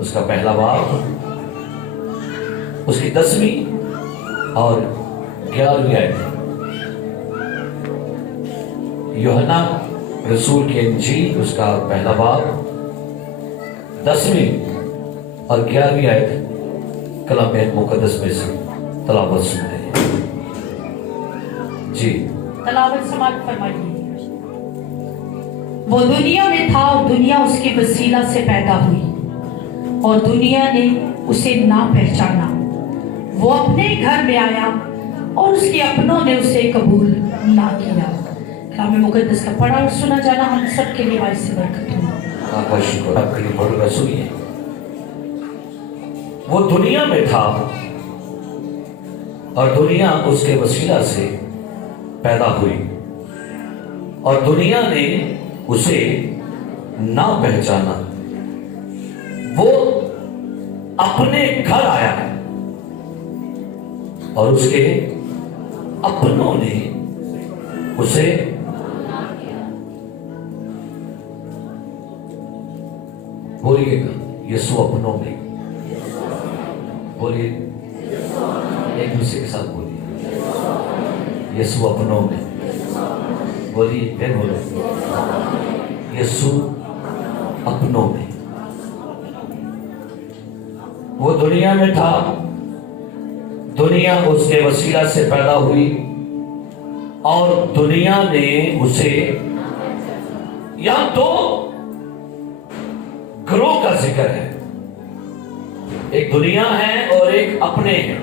اس کا پہلا باب، اس کی 10ویں اور 11ویں آیت۔ یوحنا رسول کی انجیل، اس کا پہلا باب، 10ویں اور 11ویں آیت کلام مقدس میں سے تلاوت سنتے ہیں۔ جی تلاوت سماعت فرمائیے۔ وہ دنیا میں تھا اور دنیا اس کے وسیلہ سے پیدا ہوئی اور دنیا نے اسے نہ پہچانا۔ وہ اپنے گھر میں آیا اور اس کے اپنوں نے اسے قبول نہ کیا۔ کلام مقدس کا پڑھا اور سنا جانا ہم سب کے لیے باعث برکت ہو۔ آپ کا شکر، آپ کے لیے بڑھ کر سنیے۔ وہ دنیا میں تھا اور دنیا اس کے وسیلہ سے پیدا ہوئی اور دنیا نے اسے نہ پہچانا۔ وہ اپنے گھر آیا اور اس کے اپنوں نے اسے بولیے گا یسوع اپنوں میں، بولیے ایک دوسرے کے ساتھ بولیے یسوع اپنوں میں، بولیے پھر بولو یسوع اپنوں میں۔ وہ دنیا میں تھا، دنیا اس کے وسیلہ سے پیدا ہوئی اور دنیا نے اسے، یہاں دو گروہ کا ذکر ہے، ایک دنیا ہے اور ایک اپنے ہیں،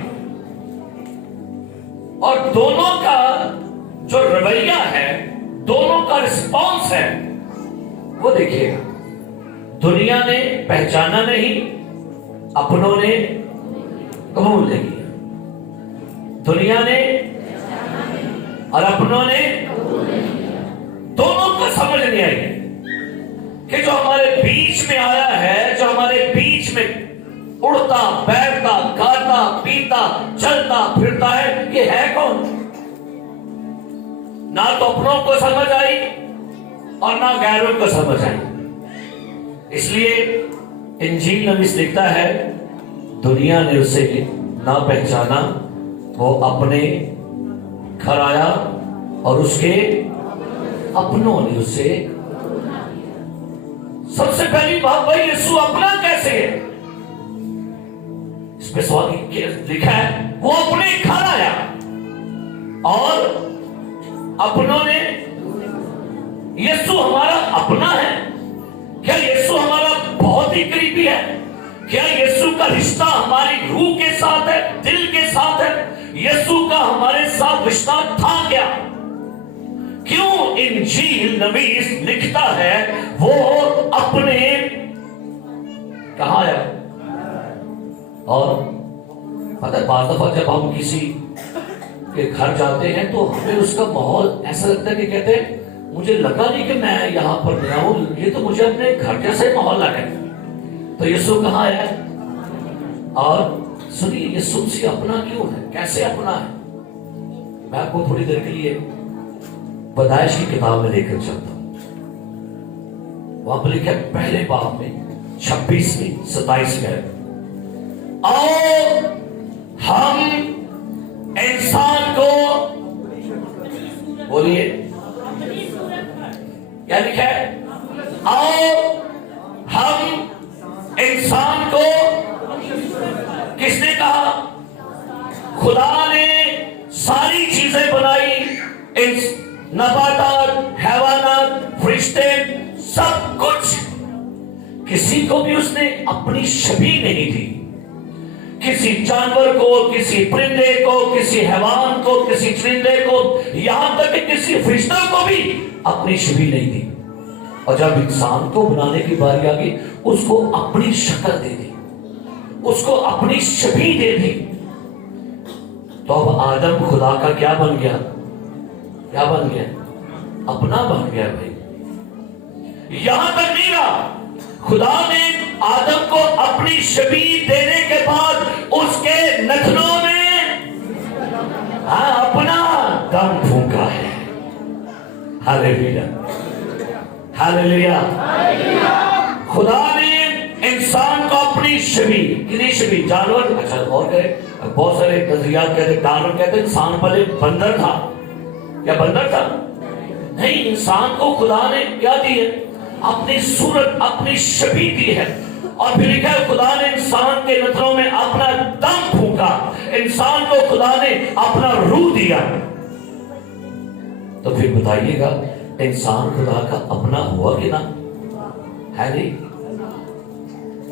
اور دونوں کا جو رویہ ہے، دونوں کا رسپانس ہے وہ دیکھیے گا۔ دنیا نے پہچانا نہیں، اپنوں نے قبول نہیں کیا۔ دنیا نے اور اپنوں نے دونوں کو سمجھ نہیں آئی کہ جو ہمارے بیچ میں آیا ہے، جو ہمارے بیچ میں اڑتا بیٹھتا کھاتا پیتا چلتا پھرتا ہے، یہ ہے کون؟ نہ تو اپنوں کو سمجھ آئی اور نہ غیروں کو سمجھ آئی۔ اس لیے انجیل نویس لکھتا ہے دنیا نے اسے نہ پہچانا، وہ اپنے گھر آیا اور اس کے اپنوں نے اسے۔ سب سے پہلی بات بھائی یسوع اپنا کیسے ہے؟ اس پہ سوال لکھا ہے وہ اپنے گھر آیا اور اپنوں نے۔ یسوع ہمارا اپنا ہے؟ کیا یسوع ہمارا بہت ہی قریبی ہے؟ کیا یسوع کا رشتہ ہماری روح کے ساتھ ہے، دل کے ساتھ ہے؟ یسوع کا ہمارے ساتھ رشتہ تھا کیا؟ کیوں انجیل نویس لکھتا ہے وہ اپنے کہاں ہے؟ اور پتہ بعض دفعہ جب ہم کسی کے گھر جاتے ہیں تو ہمیں اس کا ماحول ایسا لگتا ہے کہ کہتے ہیں مجھے لگا نہیں کہ میں یہاں پر گیا ہوں، یہ تو مجھے اپنے گھر جیسے ماحول لگا ہے۔ تو یسوع کہاں ہے؟ اور سنیے یسوع سے اپنا کیوں ہے، کیسے اپنا ہے؟ میں آپ کو تھوڑی دیر کے لیے پیدائش کی کتاب میں لے کر چلتا ہوں۔ وہاں پر لکھا ہے پہلے باب میں 26ویں 27 میں، آؤ ہم انسان کو، بولیے کیا لکھا ہے؟ آؤ ہم انسان کو، کس نے کہا؟ خدا نے ساری چیزیں بنائی، نباتات، حیوانات، فرشتے، سب کچھ۔ کسی کو بھی اس نے اپنی شبیہ نہیں دی، کسی جانور کو، کسی پرندے کو، کسی حیوان کو، کسی چرندے کو، یہاں تک کہ کسی فرشتہ کو بھی اپنی شبیہ نہیں دی۔ اور جب انسان کو بنانے کی باری آ گئی اس کو اپنی شکل دے دی، اس کو اپنی شبیہ دے دی۔ تو اب آدم خدا کا کیا بن گیا؟ کیا بن گیا؟ اپنا بن گیا بھائی۔ یہاں تک نہیں رہا، خدا نے آدم کو اپنی شبیہ دینے کے بعد اس کے نتنوں میں اپنا دم پھونکا ہے۔ ہاللیلویا، ہاللیلویا۔ خدا نے انسان کو اپنی अपनी छवि, कितनी छवि? जानवर, अच्छा और करें, बहुत सारे नजरियात कहते, जानवर कहते इंसान पहले बंदर था, या बंदर था नहीं, इंसान को खुदा ने क्या दी है? अपनी सूरत, अपनी छवि दी है। और फिर लिखा है खुदा ने इंसान के नजरों में अपना दम फूंका, इंसान को खुदा ने अपना रूह दिया। तो फिर बताइएगा इंसान खुदा का अपना हुआ कि ना? है नहीं।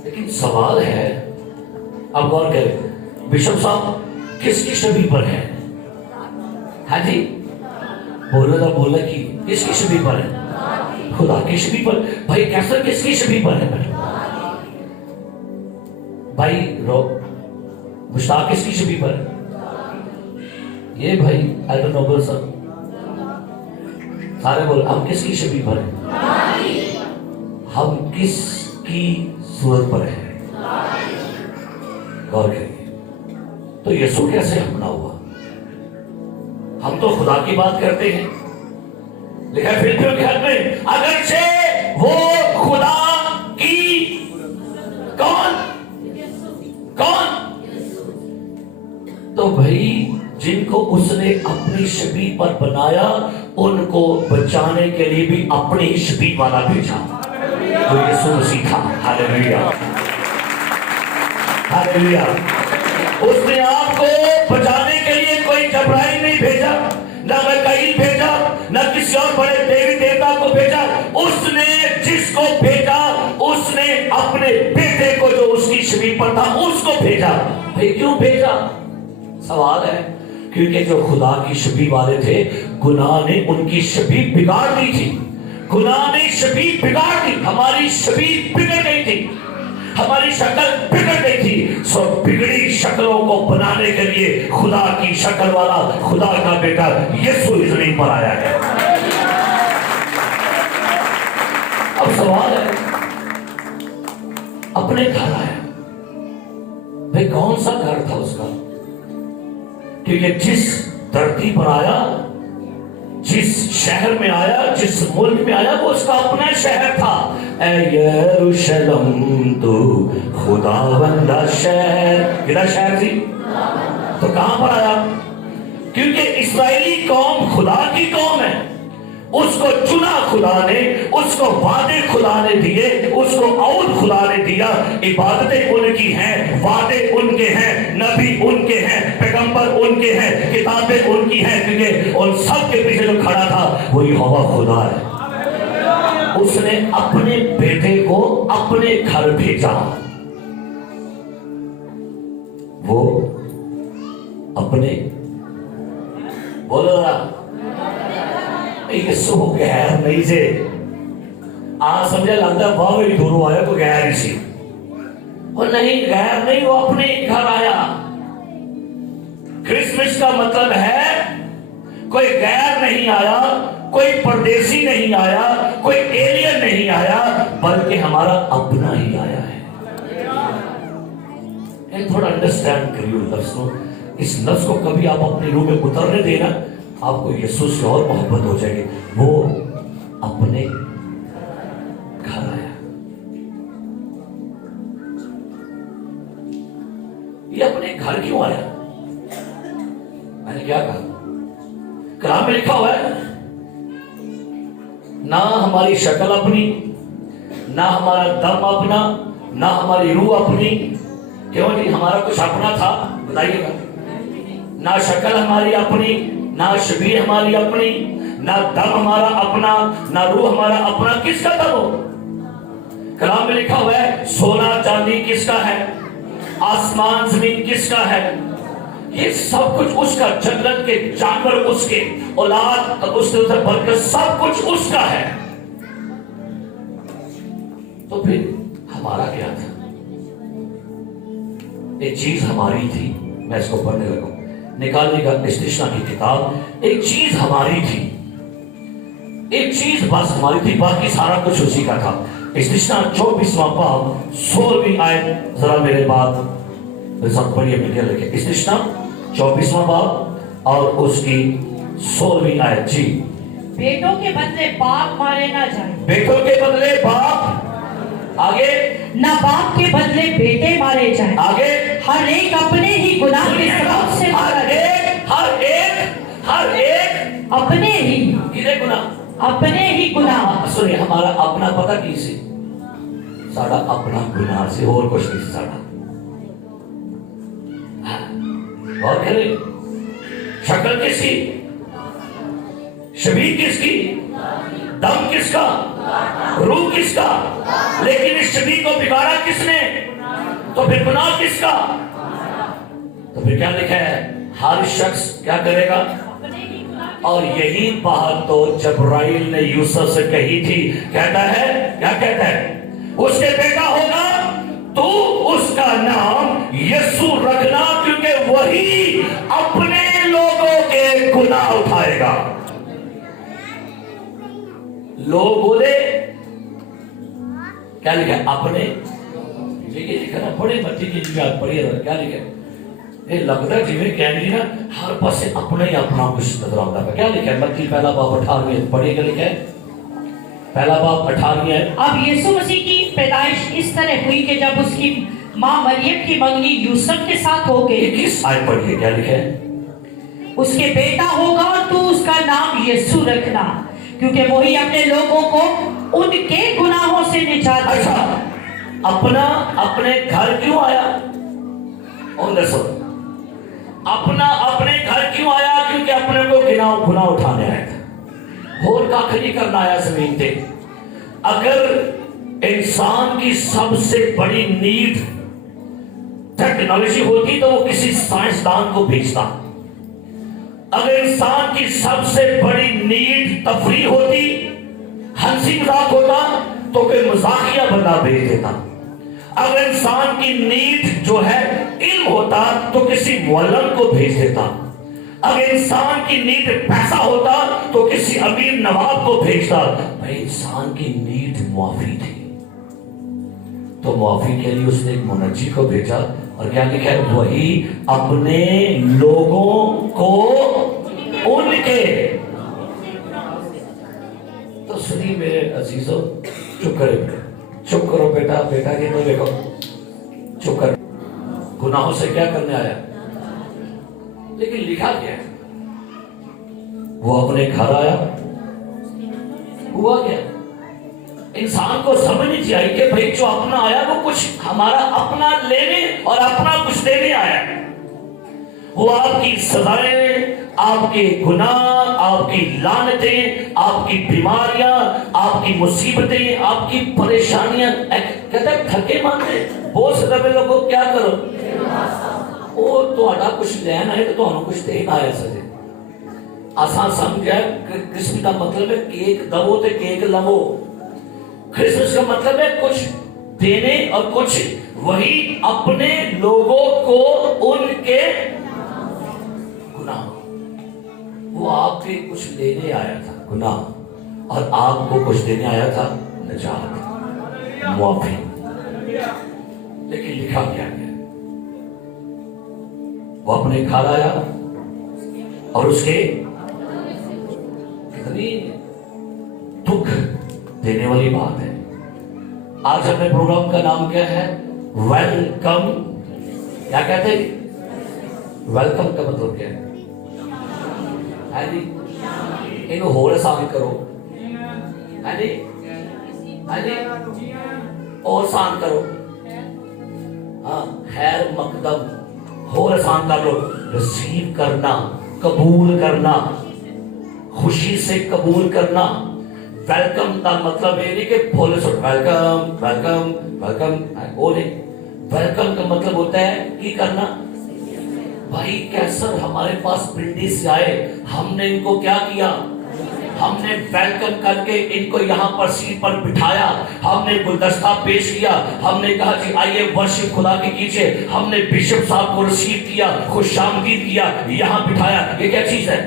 लेकिन सवाल है, अब गौर करें, बिशप साहब किसकी छवि पर है? हाँ जी, बोला कि किसकी छवि पर है? खुदा की छवि पर। भाई कैसर किसकी छवि पर है? भाई मुश्ताक किसकी छवि पर है? ये भाई आई डोंट नो सर, सारे बोल हम किसकी छवि पर है? हम किसकी सूरत पर है? गौर करिए। तो यीशु कैसे अपना हुआ? हम तो खुदा की बात करते हैं, लेकिन फिर क्यों घर में अगरचे वो खुदा की कौन तो भाई जिनको उसने अपनी छवि पर बनाया उनको बचाने के लिए भी अपनी ही छवि वाला भेजा, तो यीशु मसीह था। Hallelujah, hallelujah. उसने आपको बचाने के लिए कोई जब्राइल नहीं भेजा, ना मिकाईल भेजा, ना किसी और बड़े देवी देवता को भेजा। उसने जिसको भेजा उसने अपने बेटे को, जो उसकी छवि पर था, उसको भेजा। भाई क्यों भेजा? सवाल है, क्योंकि जो खुदा की छवि वाले थे, गुनाह ने उनकी छवि बिगाड़ दी थी। गुनाह ने छवि बिगाड़ दी, हमारी छवि बिगड़ गई थी, हमारी शक्ल बिगड़ गई थी। सो बिगड़ी शक्लों को बनाने के लिए खुदा की शक्ल वाला, खुदा का बेटा यीशु इस जमीन पर आया है। अब सवाल है, अपने घर आया, भाई कौन सा घर था उसका? क्योंकि जिस धरती पर आया, जिस शहर में आया, जिस मुल्क में आया, वो उसका अपना शहर था। ऐ यरूशलेम तू खुदावंदा शहर, किधर शहर थी? तो कहां पर आया? क्योंकि इस्राएली कौम खुदा की कौम है, उसको चुना खुदा ने, उसको वादे खुदा ने दिए, उसको औद खुदा ने दिया। इबादतें उनकी हैं, वादे उनके हैं, नबी उनके हैं, पैगंबर उनके हैं, किताबें उनकी हैं, क्योंकि उन सब के पीछे जो खड़ा था वो यहोवा खुदा है। उसने अपने बेटे को अपने घर भेजा, वो अपने बोलो ना यीशु गैर नहीं से आ समझे लगता वाह भी दूर आया तो गैर ही सी, और नहीं गैर नहीं, वो अपने घर आया। क्रिसमस का मतलब है कोई गैर नहीं आया, कोई परदेसी नहीं आया, कोई एलियन नहीं आया, बल्कि हमारा अपना ही आया है। थोड़ा अंडरस्टैंड करिए लफ्ज को, इस लफ्ज को कभी आप अपने रूह में उतरने देना, आपको यीशु से और मोहब्बत हो जाएगी। वो अपने घर आया। ये अपने घर क्यों आया? मैंने क्या कहा? कलाम में लिखा हुआ है, ना हमारी शक्ल अपनी, ना हमारा दम अपना, ना हमारी रूह अपनी। क्यों जी? हमारा कुछ अपना था? बताइएगा। ना शक्ल हमारी अपनी, ना छवि हमारी अपनी, ना दम हमारा अपना, ना रूह हमारा अपना। किसका था वो? कलाम में लिखा हुआ है, सोना चांदी किसका है, आसमान जमीन किसका है, ये सब कुछ उसका, जंगल के जानवर उसके, औलाद उसके, उधर बरकत, सब कुछ उसका है। तो फिर हमारा क्या था? एक चीज हमारी थी, मैं इसको पढ़ने लगा, निकालिएगा इस्तिश्ना की किताब। एक चीज हमारी थी, एक चीज बस हमारी थी, बाकी सारा कुछ उसी का था। इस्तिश्ना 24वां बाब 16वीं आयत, जरा मेरे बाद सब पढ़िए, मिलिए लिखे। इस्तिश्ना 24वां बाब और उसकी 16वीं आयत। जी, बेटों के बदले बाप मारे ना जाए, बेटों के बदले बाप आगे न बाप के बदले बेटे मारे जाए, आगे हर एक अपने ही गुनाह के सबब से मारा जाए, हर एक अपने ही किदे गुनाह, अपने ही गुनाह। सुनिए, हमारा अपना पता की सी, साड़ा अपना गुनाह से और कुछ नहीं साड़ा। और करें शक्ल किसकी, शबीर किसकी, दम किसका, रूह किसका, लेकिन इस शबीर को बिगाड़ा किसने, तो फिर गुनाह किसका। तो फिर क्या लिखा है, हर शख्स क्या करेगा। और यही बात तो जबराइल ने यूसुफ से कही थी। कहता है, क्या कहता है, उसके बेटा होगा तो उसका नाम यीशु रखना, क्योंकि वही अपने लोगों के गुनाह उठाएगा। लोग बोले, क्या लिखा, अपने लिखा ना, बड़े बच्चे की बात पढ़ी, क्या लिखा, ये लगता है जिम्मे कहने ना हर पासे अपना ही अपना कुछ नजर आता है। क्या लिखा है, मत्ती पहला बाब 18 पढ़िएगा, लिखा है पहला बाब 18 है। अब यीशु मसीह की पैदाइश इस तरह हुई कि जब उसकी माँ मरियम की मंगनी यूसुफ के साथ हो गई। 21 आयत पढ़िए, क्या लिखा है, उसके बेटा होगा तो उसका नाम यीशु रखना, क्योंकि वही अपने लोगों को उनके गुनाहों से निजात देगा। अच्छा, अपना अपने घर क्यों आया, और दसो अपना अपने घर क्यों आया, क्योंकि अपने को गुनाह उठाने आया था, और काख नहीं करना आया जमीन पे। अगर इंसान की सबसे बड़ी नीड टेक्नोलॉजी होती तो वो किसी साइंसदान को भेजता। अगर इंसान की सबसे बड़ी नीड तफरीह होती, हंसी मजाक होता, तो कोई मजाकिया बंदा भेज देता। अगर इंसान की नीड जो है इल्म होता तो किसी मुअल्लिम को भेज देता। अगर इंसान की नीड पैसा होता तो किसी अमीर नवाब को भेजता। भाई इंसान की नीड मुआफी थी, तो मुआफी के लिए उसने एक मुनज्जी को भेजा, और क्या लिखा है, वही अपने लोगों को उनके। तो सुनिए मेरे अजीजों, चुप करो, चुप करो बेटा, बेटा की तो देखो, चुप कर, गुनाहों से क्या करने आया। लेकिन लिखा क्या है, वो अपने घर आया, हुआ क्या, इंसान को समझनी चाहिए कि भाई जो अपना आया वो कुछ हमारा अपना लेने और अपना कुछ देने आया। वो आपकी सजाएं, आपके गुनाह, आपकी लानतें, आपकी बीमारियां, आपकी मुसीबतें, आपकी परेशानियां, कहते हैं थके मानते बहुत से दबे लोगों को क्या करो, वो तो कुछ लेना है तो कुछ देना है। सजे आसान समझ, क्रिसमस का मतलब है केक दबो ते केक लवो। क्रिसमस का मतलब है कुछ देने और कुछ, वही अपने लोगों को उनके गुनाह, वो आपके कुछ लेने आया था गुनाह, और आपको कुछ देने आया था निजात, मुआफी। लेकिन लिखा क्या है, वो अपने घर आया और उसके, कितनी दुख देने वाली बात है। आज अपने प्रोग्राम का नाम क्या है, वेलकम। क्या कहते हैं, वेलकम का मतलब क्या है, इनको होर आसान करो, और आसान करो, हाँ, खैर मकदम होर आसान कर लो। रिसीव करना, कबूल करना, खुशी से कबूल करना। वेलकम का मतलब ये नहीं कि बोले सो वेलकम वेलकम वेलकम, वो नहीं। वेलकम का मतलब होता है कि करना। भाई कैसर हमारे पास पिंडी से आए, हमने इनको क्या किया, हमने वेलकम करके इनको यहाँ पर सीट पर बिठाया, हमने गुलदस्ता पेश किया, हमने कहा कि आइए वर्शिप खुदा की कीजिए, हमने बिशप साहब को रिसीव किया, खुशामदीद किया, यहाँ बिठाया। ये क्या चीज है,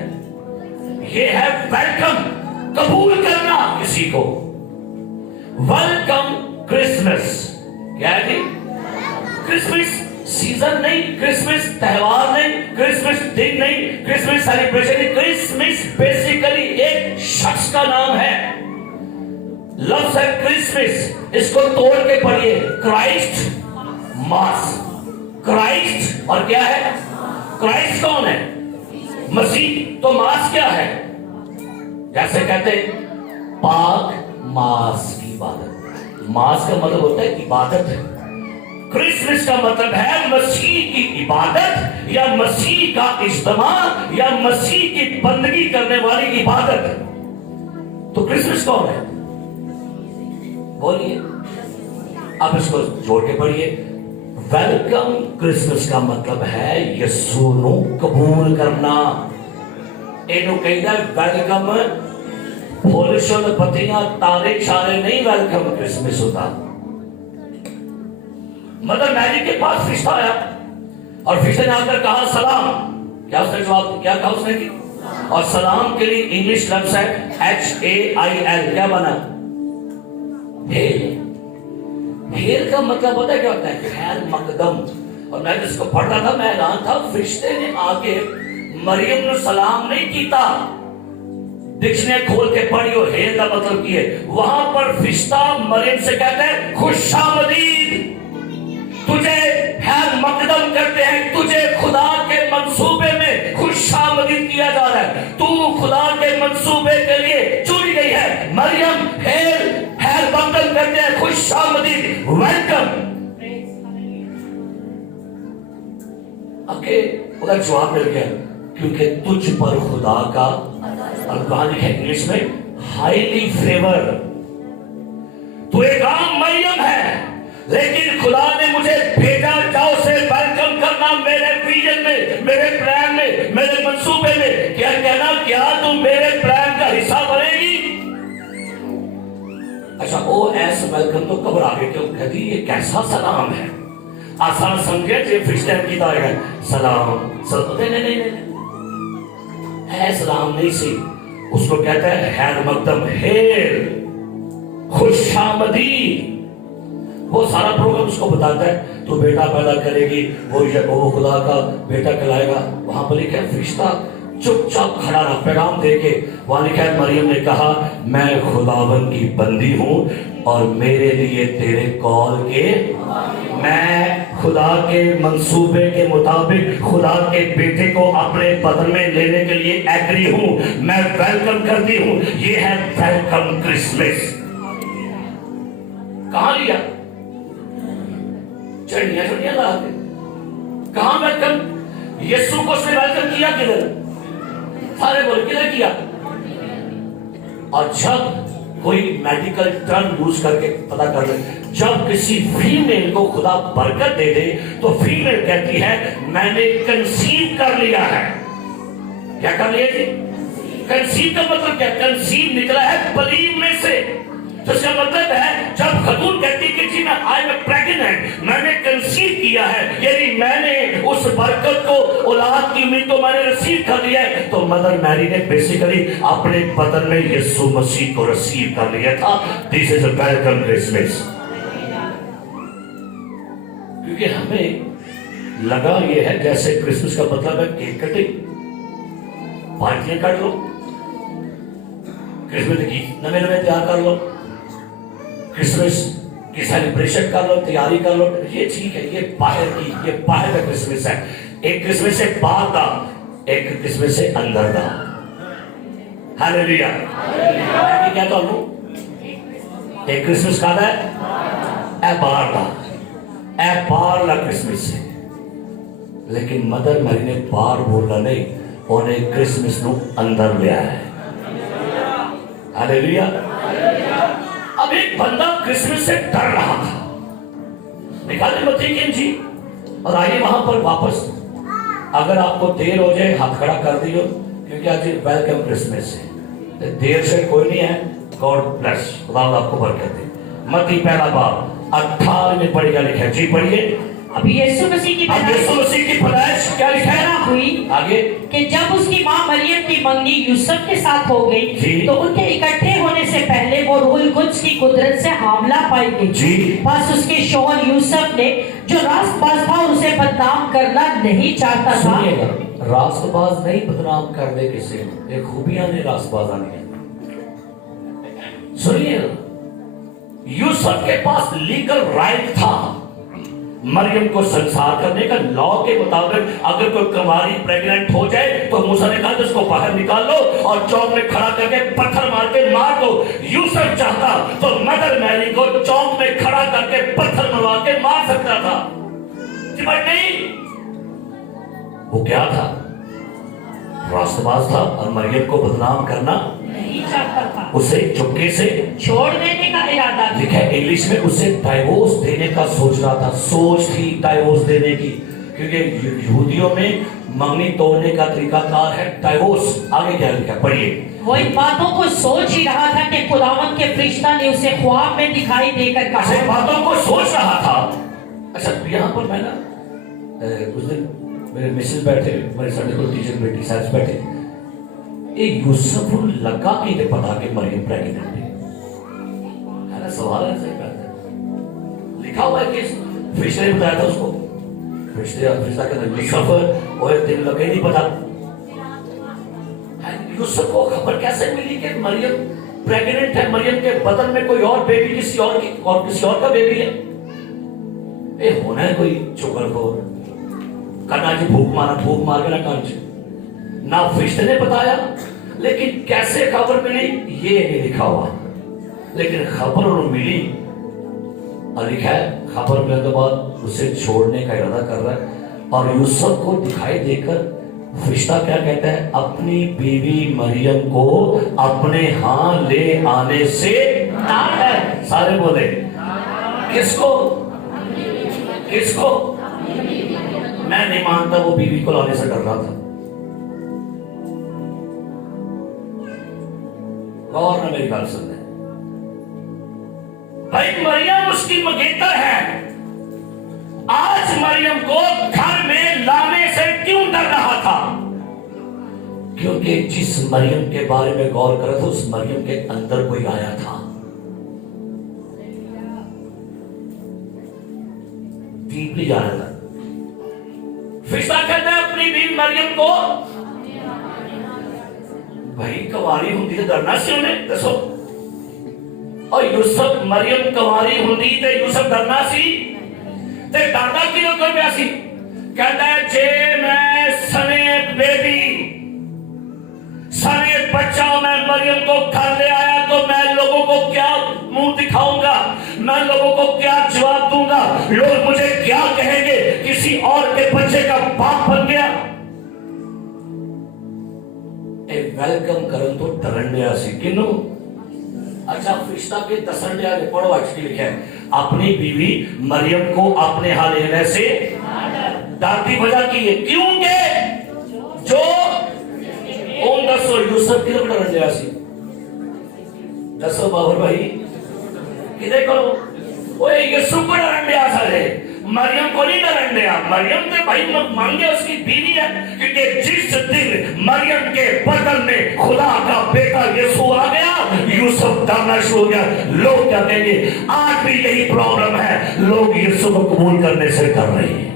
ये है वेलकम, कबूल करना किसी को। वेलकम क्रिसमस, क्या है, क्रिसमस सीजन नहीं, क्रिसमस त्योहार नहीं, क्रिसमस दिन नहीं, क्रिसमस सेलिब्रेशन नहीं। क्रिसमस बेसिकली एक शख्स का नाम है। लफ्ज है क्रिसमस, इसको तोड़ के पढ़िए, क्राइस्ट मास। क्राइस्ट और क्या है? क्राइस्ट कौन है? मसीह। तो मास क्या है? जैसे कहते पाक मास की इबादत। मास का मतलब होता है इबादत। क्रिसमस का मतलब है मसीह की इबादत या मसीह का इज्तिमा या मसीह की बंदगी करने वाली इबादत। तो क्रिसमस कौन है? बोलिए, अब इसको जोड़ के पढ़िए। वेलकम क्रिसमस का मतलब है यीशु नु कबूल करना। इन्हों कहता है वेलकम फुल शुद्ध पत्तियां तारे छारे नहीं वेलकम क्रिसमस होता। मदर मैरी के पास फरिश्ता आया और फरिश्ते ने आकर कहा सलाम। क्या उसने जवाब क्या कहा उसने की? और सलाम के लिए इंग्लिश लफ्ज है HAIL। क्या बना? हेल। हेल का मतलब होता है क्या होता है? खैर मकदम। और मैं जिसको पढ़ रहा था मैं हैरान था, फरिश्ते ने आके मरियम ने सलाम नहीं कीता। डिक्शनरी खोल के पढ़ियो, हेल का मतलब की है। वहां पर फरिश्ता मरियम से कहता है खुशामदीद, तुझे खैर मकदम करते हैं, तुझे खुदा के मंसूबे में खुशामदीद किया जा रहा है। तू खुदा के मंसूबे के लिए चुनी गई है। मरियम खैर मकदम करते हैं, खुशामदीद, वेलकम। आगे उधर जवाब मिल गया, क्योंकि तुझ पर खुदा का, और कहां लिखा इंग्लिश में, हाईली फेवर। तू एक आम मरियम है, लेकिन खुदा ने मुझे भेजा जाओ से वेलकम करना मेरे विजन में, मेरे प्लान में, मेरे मंसूबे में। क्या कहना, क्या तुम मेरे प्लान का हिस्सा बनेगी? अच्छा, ओ एस वेलकम तो घबरा गए, क्यों? कहती ये कैसा सलाम है? आसान समझे जो फिर की है सलाम। नहीं, है सलाम नहीं सी, उसको कहता है हैर मकदम, हेल, खुशामदीद। वो सारा प्रोग्राम उसको बताता है, तो बेटा पैदा करेगी, वो खुदा का बेटा कहलाएगा। वहां पर लिखा है फरिश्ता चुपचाप खड़ा रहा, पैगाम देके। वहां लिखा है मरियम ने कहा मैं खुदावन की बंदी हूं और मेरे लिए तेरे कॉल के, मैं खुदा के मंसूबे के मुताबिक खुदा के बेटे को अपने बदन में लेने के लिए एग्री हूं। मैं वेलकम करती हूं। ये है वेलकम क्रिसमस। कहां लिया? चढ़िया ला के कहां वेलकम? यीशु को उसने वेलकम किया किधर? सारे बोल किधर किया? और जब कोई मेडिकल टर्म यूज करके पता कर ले, जब किसी फीमेल को खुदा बरकत दे दे तो फीमेल कहती है मैंने कंसीव कर लिया है। क्या कर लिया जी? कंसीव का मतलब क्या? कंसीव निकला है बलीव में से। तो इसका मतलब है जब खतून कहती कि जी मैं आई एम प्रेग्नेंट, मैंने कंसीव किया है, यानी मैंने उस बरकत को, औलाद की उम्मीद को मैंने रिसीव कर लिया है, तो मदर मैरी ने बेसिकली अपने बदन में यीशु मसीह को रिसीव कर लिया था। This is a welcome Christmas. क्योंकि हमें लगा ये है जैसे क्रिसमस का मतलब है केक कटिंग, पार्टियां कर लो, क्रिसमस की नवे तैयार कर लो, क्रिसमस की सेलिब्रेशन कर लो, तैयारी कर लो। ये ठीक है, ये बाहर का क्रिसमस है। एक क्रिसमस से बाहर का, एक क्रिसमस से अंदर का। हालेलुया। मैं क्या कहता हूं? एक क्रिसमस का है ए बाहर का, ए बाहर का क्रिसमस है। लेकिन मदर मैरी ने बाहर बोलना नहीं, उन्हें क्रिसमस को अंदर ले आया है। हालेलुया। अब एक बंदा क्रिसमस से डर रहा था, निकाले मत्ती की इंजील और आइए वहां पर वापस। अगर आपको देर हो जाए हाथ खड़ा कर दियो, क्योंकि आज वेलकम क्रिसमस है। देर से कोई नहीं है। गॉड ब्लेस, खुदा आपको बरकत दे। मत्ती पहला बाब 18 में पढ़ेगा, लिखा जी पढ़िए। अब यीशु मसीह की पैदाइश क्या लिखा है ना? हुई आगे कि जब उसकी मां मरियम की मंगनी यूसुफ के साथ हो गई तो उनके इकट्ठे होने से पहले वो रूहुल कुद्स की कुदरत से हामला पाई गई। बस उसके शौहर यूसुफ ने जो रास्तबाज था उसे बदनाम करना नहीं चाहता था। रास्तबाज नहीं बदनाम कर दे किसी, एक खूबियां ने रास्तबाज आनी है। सुनिए, यूसुफ के पास लीगल राइट था मरियम को संसार करने का। लॉ के मुताबिक अगर कोई कुंवारी प्रेग्नेंट हो जाए तो मूसा ने कहा तो उसको बाहर निकाल लो और चौक में खड़ा करके पत्थर मार के मार दो। यूसुफ चाहता तो मदर मैरी को चौक में खड़ा करके पत्थर मरवा के मार सकता था, बट नहीं, वो क्या था, रास्तबाज था और मरियम को बदनाम करना नहीं चाहता था, उसे चुपके से छोड़ देने का इरादा था। लिखा है इंग्लिश में उसे डाइवोर्स देने का सोच रहा था, सोच थी डाइवोर्स देने की, क्योंकि यहूदियों में मंगनी तोड़ने का तरीकाकार है डाइवोर्स। आगे क्या लिखा पढ़िए। वो इन बातों को सोच ही रहा था कि खुदावंद के फरिश्ता ने उसे ख्वाब में दिखाई देकर कहा। ऐसे बातों को सोच रहा था। अच्छा यहाँ पर मैं ना उस दिन मेरे मिसेस बैठे, मेरे संडे स्कूल टीचर बेटी साथ बैठे, एक यूसुफ लगा कि इन्हें पता कि मरियम प्रेग्नेंट है ना, सवाल है सही बात है, लिखा हुआ है कि फरिश्ते ने बताया था उसको, फरिश्ता के अंदर यूसुफ और दिन लगे नहीं पता। यूसुफ को खबर कैसे मिली कि मरियम प्रेग्नेंट है, मरियम के बदन में कोई और बेबी किसी और का बेबी है। ये होना है कोई चुगलखोर, करना जी भूख मार के ना कांच ना फरिश्ते ने बताया, लेकिन कैसे खबर मिली ये नहीं लिखा हुआ, लेकिन खबर उन्हें मिली और लिखा है खबर मिलने के बाद उसे छोड़ने का इरादा कर रहा है। और यूसुफ को दिखाई देकर फरिश्ता क्या कहता है, अपनी बीवी मरियम को अपने हाथ ले आने से ना डर। सारे बोले किसको, किसको? मैं नहीं मानता वो बीवी को लाने से डर रहा था। गौर में मेरी बात सुनना, भाई मरियम उसकी मंगेतर है, आज मरियम को घर में लाने से क्यों डर रहा था? क्योंकि जिस मरियम के बारे में गौर कर रहा था उस मरियम के अंदर कोई आया था। डीपली जाना था। फरिश्ता कहता है अपनी बीवी मरियम को, भाई कुंवारी होती तो डरना सी उन्हें दसो, और यूसुफ मरियम कुंवारी होती तो यूसुफ डरना सी ते डरदा क्यों कर पिया सी? कहता है जे मैं सने बेबी सने बच्चा मैं मरियम को घर ले आया तो मैं लोगों को क्या मुंह दिखाऊंगा, मैं लोगों को क्या जवाब दूंगा, लोग मुझे क्या कहेंगे, किसी और के बच्चे का बाप बन गया। वेलकम करन तो डरन दिया सी किनू। अच्छा फरिश्ता के दसन दिया पढ़ो अच्छी लिखा है, अपनी बीवी मरियम को अपने हाथ लेने से डरती वजह की है, क्योंकि जो ओम दसो यूसुफ की डरन दिया सी, दसो बाबर भाई किधर करो ओए यूसुफ को डरन दिया सारे, मरियम को नहीं डरन दिया। मरियम तो भाई मांगे उसकी बीवी है, क्योंकि जिस दिन मरियम के बदन में खुदा का बेटा यीशु आ गया यूसुफ डरना शुरू हो गया। लोग क्या कहेंगे? आज भी यही प्रॉब्लम है, लोग यीशु को कबूल करने से डर रहे हैं।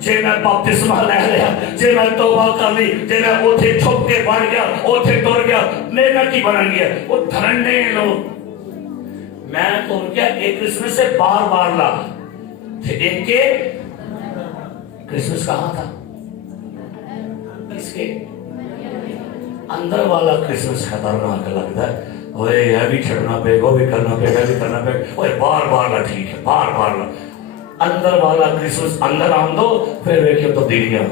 जे मैं बपतिस्मा ले लिया, जे मैं तौबा कर ली, जे मैं ओथे छुप के बढ़ गया, ओथे टुर गया, मेरा की बन गया, वो धरने लोग। मैं तो क्या एक क्रिसमस से बार बार ला एक के क्रिसमस कहाँ था? इसके अंदर वाला क्रिसमस खतरनाक लगता है। ओए यह भी छड़ना पे, वो भी करना पे, वह भी करना पे, ओए बार बार ला ठीक है, बार बार ला। अंदर वाला क्रिसमस अंदर आम दो, फिर देखिए तो दिलियां।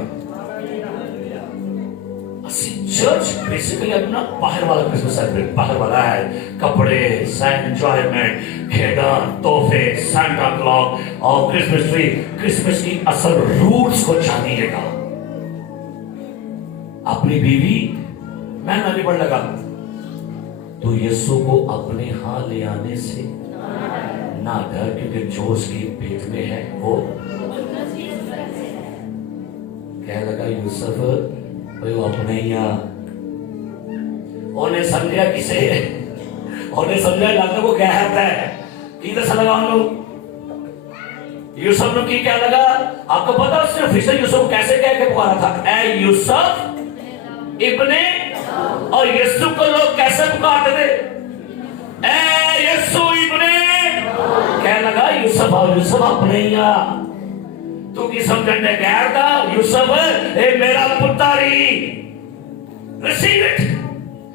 चर्च बेसिकली अपना बाहर वाला क्रिसमस सेलिब्रेट, बाहर वाला है कपड़े, एंजॉयमेंट, खेदान, तोहफे, सांता क्लॉज और क्रिसमस ट्री। क्रिसमस की असल रूट्स को जानिएगा। अपनी बीवी मैं नहीं पढ़ लगा तो यीशु को अपने हाथ ले आने से ना डर, क्योंकि जो उसके पेट में है वो क्या लगा यूसुफ वो अपने ही उन्हें समझा किसे, उन्हें समझा लगा वो क्या है कि दस लगा यूसुफ ने क्या लगा? आपको पता उसने फिर से यूसुफ कैसे कह के पुकारा था, ए यूसुफ इब्ने, और यीशु को लोग कैसे पुकारते थे? ए यीशु इब्ने यूसुफ आओ, यूसुफ अपने ही आ तू की समझने गैर का यूसुफ ए मेरा पुत्र ही रिसीव इट,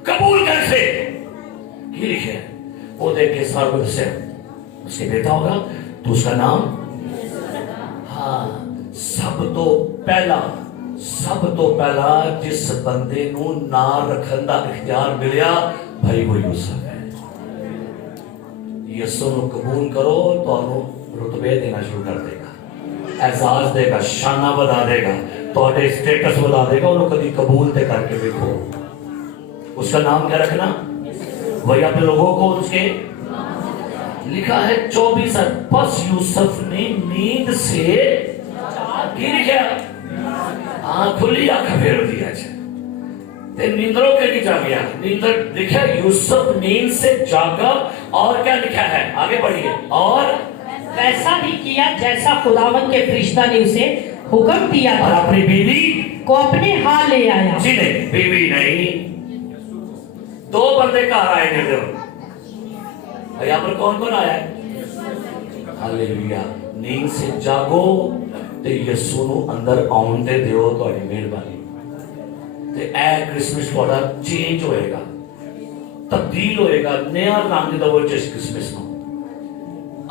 कबूल कर से की लिखे वो देख के सर्व से उसके बेटा होगा तो उसका नाम हाँ सब तो पहला जिस बंदे नू ना रखन दा इख्तियार मिलिया भाई वो यूसुफ है। यसु नू कबूल करो तो रुतबे देना शुरू कर देगा, एहसास देगा, शाना बधा देगा, तो स्टेटस बधा देगा। उन्होंने कभी कबूल ते करके देखो। उसका नाम क्या रखना, वही अपने लोगों को उसके लिखा है 24 बस यूसुफ ने नींद से गिर गया, खुली आंख फेर दिया ते नींदरों के नहीं जा गया। नींदर लिखा यूसुफ नींद से जागा और क्या लिखा है आगे पढ़िए, और वैसा ही किया जैसा खुदावन के फरिश्ता ने उसे हुक्म दिया और था, अपनी बीवी को अपने हाथ ले आया। जी नहीं, बीवी नहीं, दो बंदे घर आए थे। यहाँ पर कौन कौन आया है? हालेलुया। नींद से जागो ते यसू नू अंदर आउण दे दिओ, तुहाडी मेहरबानी ते ए क्रिसमस तुहाडा चेंज होएगा, तब्दील होएगा, नया रंग दवो जिस क्रिसमस में।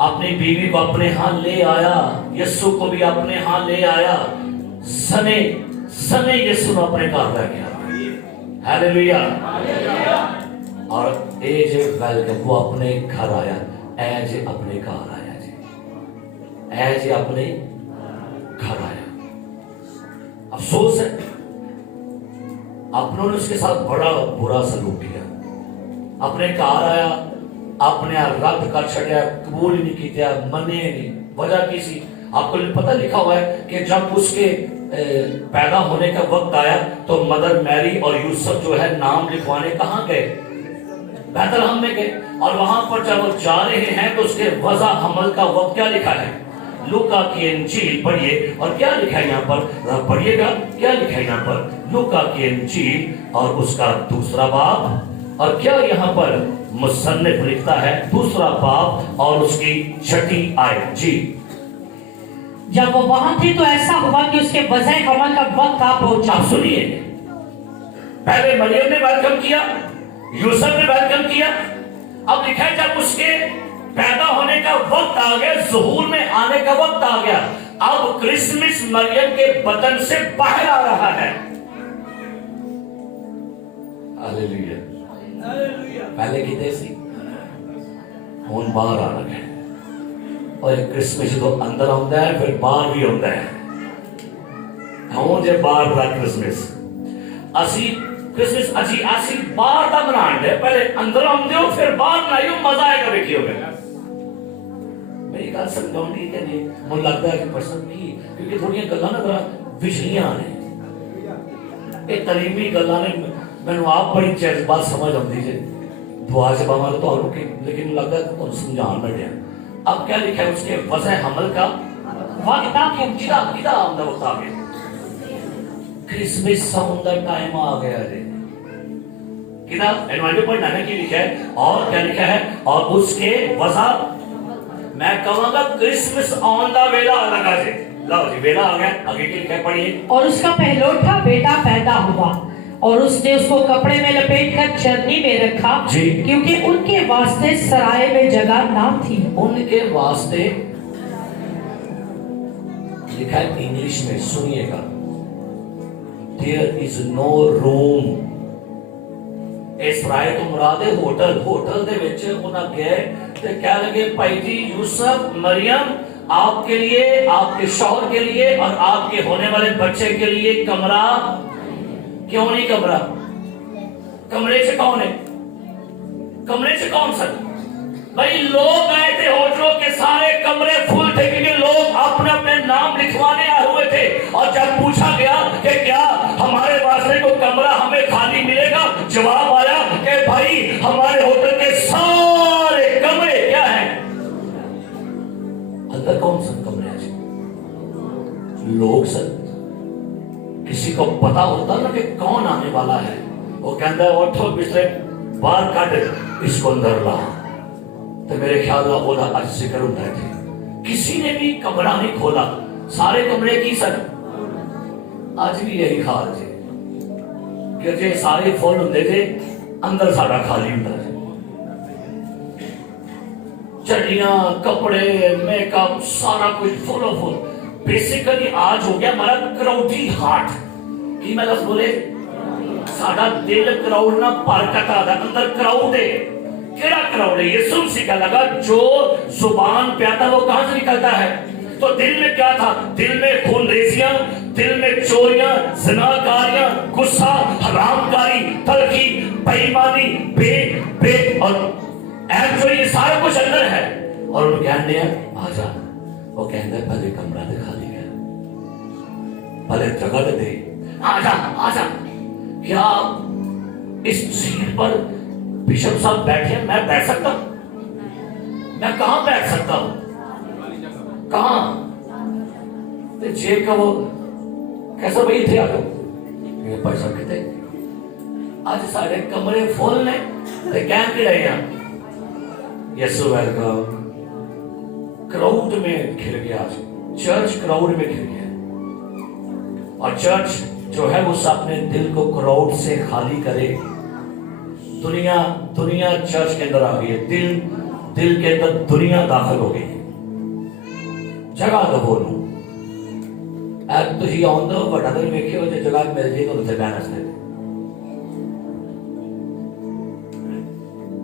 अपनी बीवी को अपने हाथ ले आया, यसू को भी अपने हाथ ले आया, सने सने यसू ने अपने घर रह गया। हालेलुया। और ए जे वेलकम वो अपने घर आया, ए जे अपने घर आया जी, ए जे अपने घर आया। अफसोस है अपनों ने उसके साथ बड़ा बुरा सलूक किया। अपने घर आया, अपने रद्द कर छड़िया, कबूल ही नहीं किया, मने नहीं। वजह की सी आपको पता लिखा हुआ है कि जब उसके पैदा होने का वक्त आया तो मदर मैरी और यूसुफ जो है नाम लिखवाने कहाँ गए? बैतलहम में गए। और वहां पर जब वो जा रहे हैं तो उसके वज़ा हमल का वक्त क्या लिखा है? लूका की इंजील पढ़िए और क्या लिखा है यहाँ पर, पढ़िएगा क्या लिखा है यहाँ पर, लूका की इंजील और उसका 2 बाब, और क्या यहाँ पर मुसन्निफ लिखता है 2 बाब और उसकी 6 आयत जी। जब वो वहां थे तो ऐसा हुआ कि उसके वज़ह हमल का वक्त आ पहुंचा। आप सुनिए, पहले मरियम ने वेलकम किया, यूसुफ ने वेलकम किया, अब लिखा है जब उसके पैदा होने का वक्त आ गया, ज़ुहूर में आने का वक्त आ गया, अब क्रिसमस मरियम के बदन से बाहर आ रहा है। हालेलुया। पहले की सी हुन बाहर आ रहा है, और क्रिसमस जो अंदर आता है फिर बाहर भी आता है। हुन जे बाहर का क्रिसमस असी क्रिसमस असी बाहर का मनाते, पहले अंदर आते हो फिर बाहर बनाइयो, मजा आएगा। देखियो मेरी गल समझाउंदी कि नहीं, मुझे लगता है कि पसंद नहीं, क्योंकि थोड़ी गल्लां ना जरा विछड़ियां ने, ये तलीमी गल्लां ने मैनू आप बड़ी चीज बात समझ आती है। दुआ से बाबा तो लेकिन लगता है तो समझान बैठे। अब क्या लिखा है उसके वज़ह हमल का वक्त आ गया, किदा आमदा वक्त आ गया, क्रिसमस साउंड का टाइम आ गया रे। किदा एनवाइडो पढ़ना है कि लिखा है, और क्या लिखा है, और उसके वज़ह मैं कहूंगा क्रिसमस ऑन दा वेला लगा जे। लो जी वेला आ गया, आगे क्या लिखा है पढ़िए। और उसका पहलौठा बेटा पैदा हुआ और उसने उसको कपड़े में लपेटकर चरनी में रखा, क्योंकि उनके वास्ते सराय में जगह ना थी। उनके वास्ते लिखा है इंग्लिश में, सुनिएगा, There is no room। इस राय तो मुरादे होटल दे विच उन्हां गए ते कह लगे भाई जी यूसुफ मरियम आपके लिए, आपके शौहर के लिए और आपके होने वाले बच्चे के लिए कमरा क्यों नहीं? कमरा कमरे से कौन है? कमरे से कौन सर? भाई लोग आए थे होटलों के सारे कमरे फुल थे, क्योंकि लोग अपने अपने नाम लिखवाने आए हुए थे। और जब पूछा गया कि क्या हमारे वास्ते को कमरा हमें खाली मिलेगा, जवाब आया कि भाई हमारे होटल के सारे कमरे क्या हैं? अंदर कौन सा कमरे हैं? लोग सर, किसी को पता होता ना कि कौन आने वाला है, वो कहता है उठो बिस्तर बाहर काट इसको अंदर ला। तो मेरे ख्याल में ओदा आज जिक्र होता है किसी ने भी कमरा नहीं खोला, सारे कमरे की सन। आज भी यही हाल है कि जे सारे फुल होंगे थे, अंदर सारा खाली होता है। चड्डियां, कपड़े, मेकअप, सारा कुछ फुल ऑफ फुल। बेसिकली आज हो गया हमारा क्राउडी हार्ट। की मैं लफ्ज बोले, साडा दिल क्राउड ना भर कटा दा, अंदर क्राउड है। केड़ा क्राउड है? यीशु मसीह का लगा जो जुबान पे आता वो कहां से निकलता है? तो दिल में क्या था? दिल में खूनरेजियां, दिल में चोरियां, ज़िनाकारियां, गुस्सा, हरामकारी, तलखी, बेईमानी, बे और जो ये सारा कुछ अंदर है। और उन्होंने कहने दिया आजा, वो कहते पहले कमरा दिखा दिया, पहले जगह दे, आजा आजा। क्या इस सीट पर बिशप साहब बैठे हैं, मैं बैठ सकता हूं? मैं कहां बैठ सकता हूं? कहां? तो जे का वो कैसा भाई थे आगे ये पैसा कितने आज सारे कमरे फुल ने ते कह के रहे हैं यीशु वेलकम। क्राउड में घिर गया, चर्च क्राउड में घिर गया। और चर्च जो है वो अपने दिल को क्राउड से खाली करे। दुनिया चर्च के अंदर आ गई है, दिल के अंदर दुनिया दाखिल हो गई। जगह दो बोलू तुम आंदो बड़ा दिन वेखियो जो जगह मिल जाए तो उत्थे बहना से।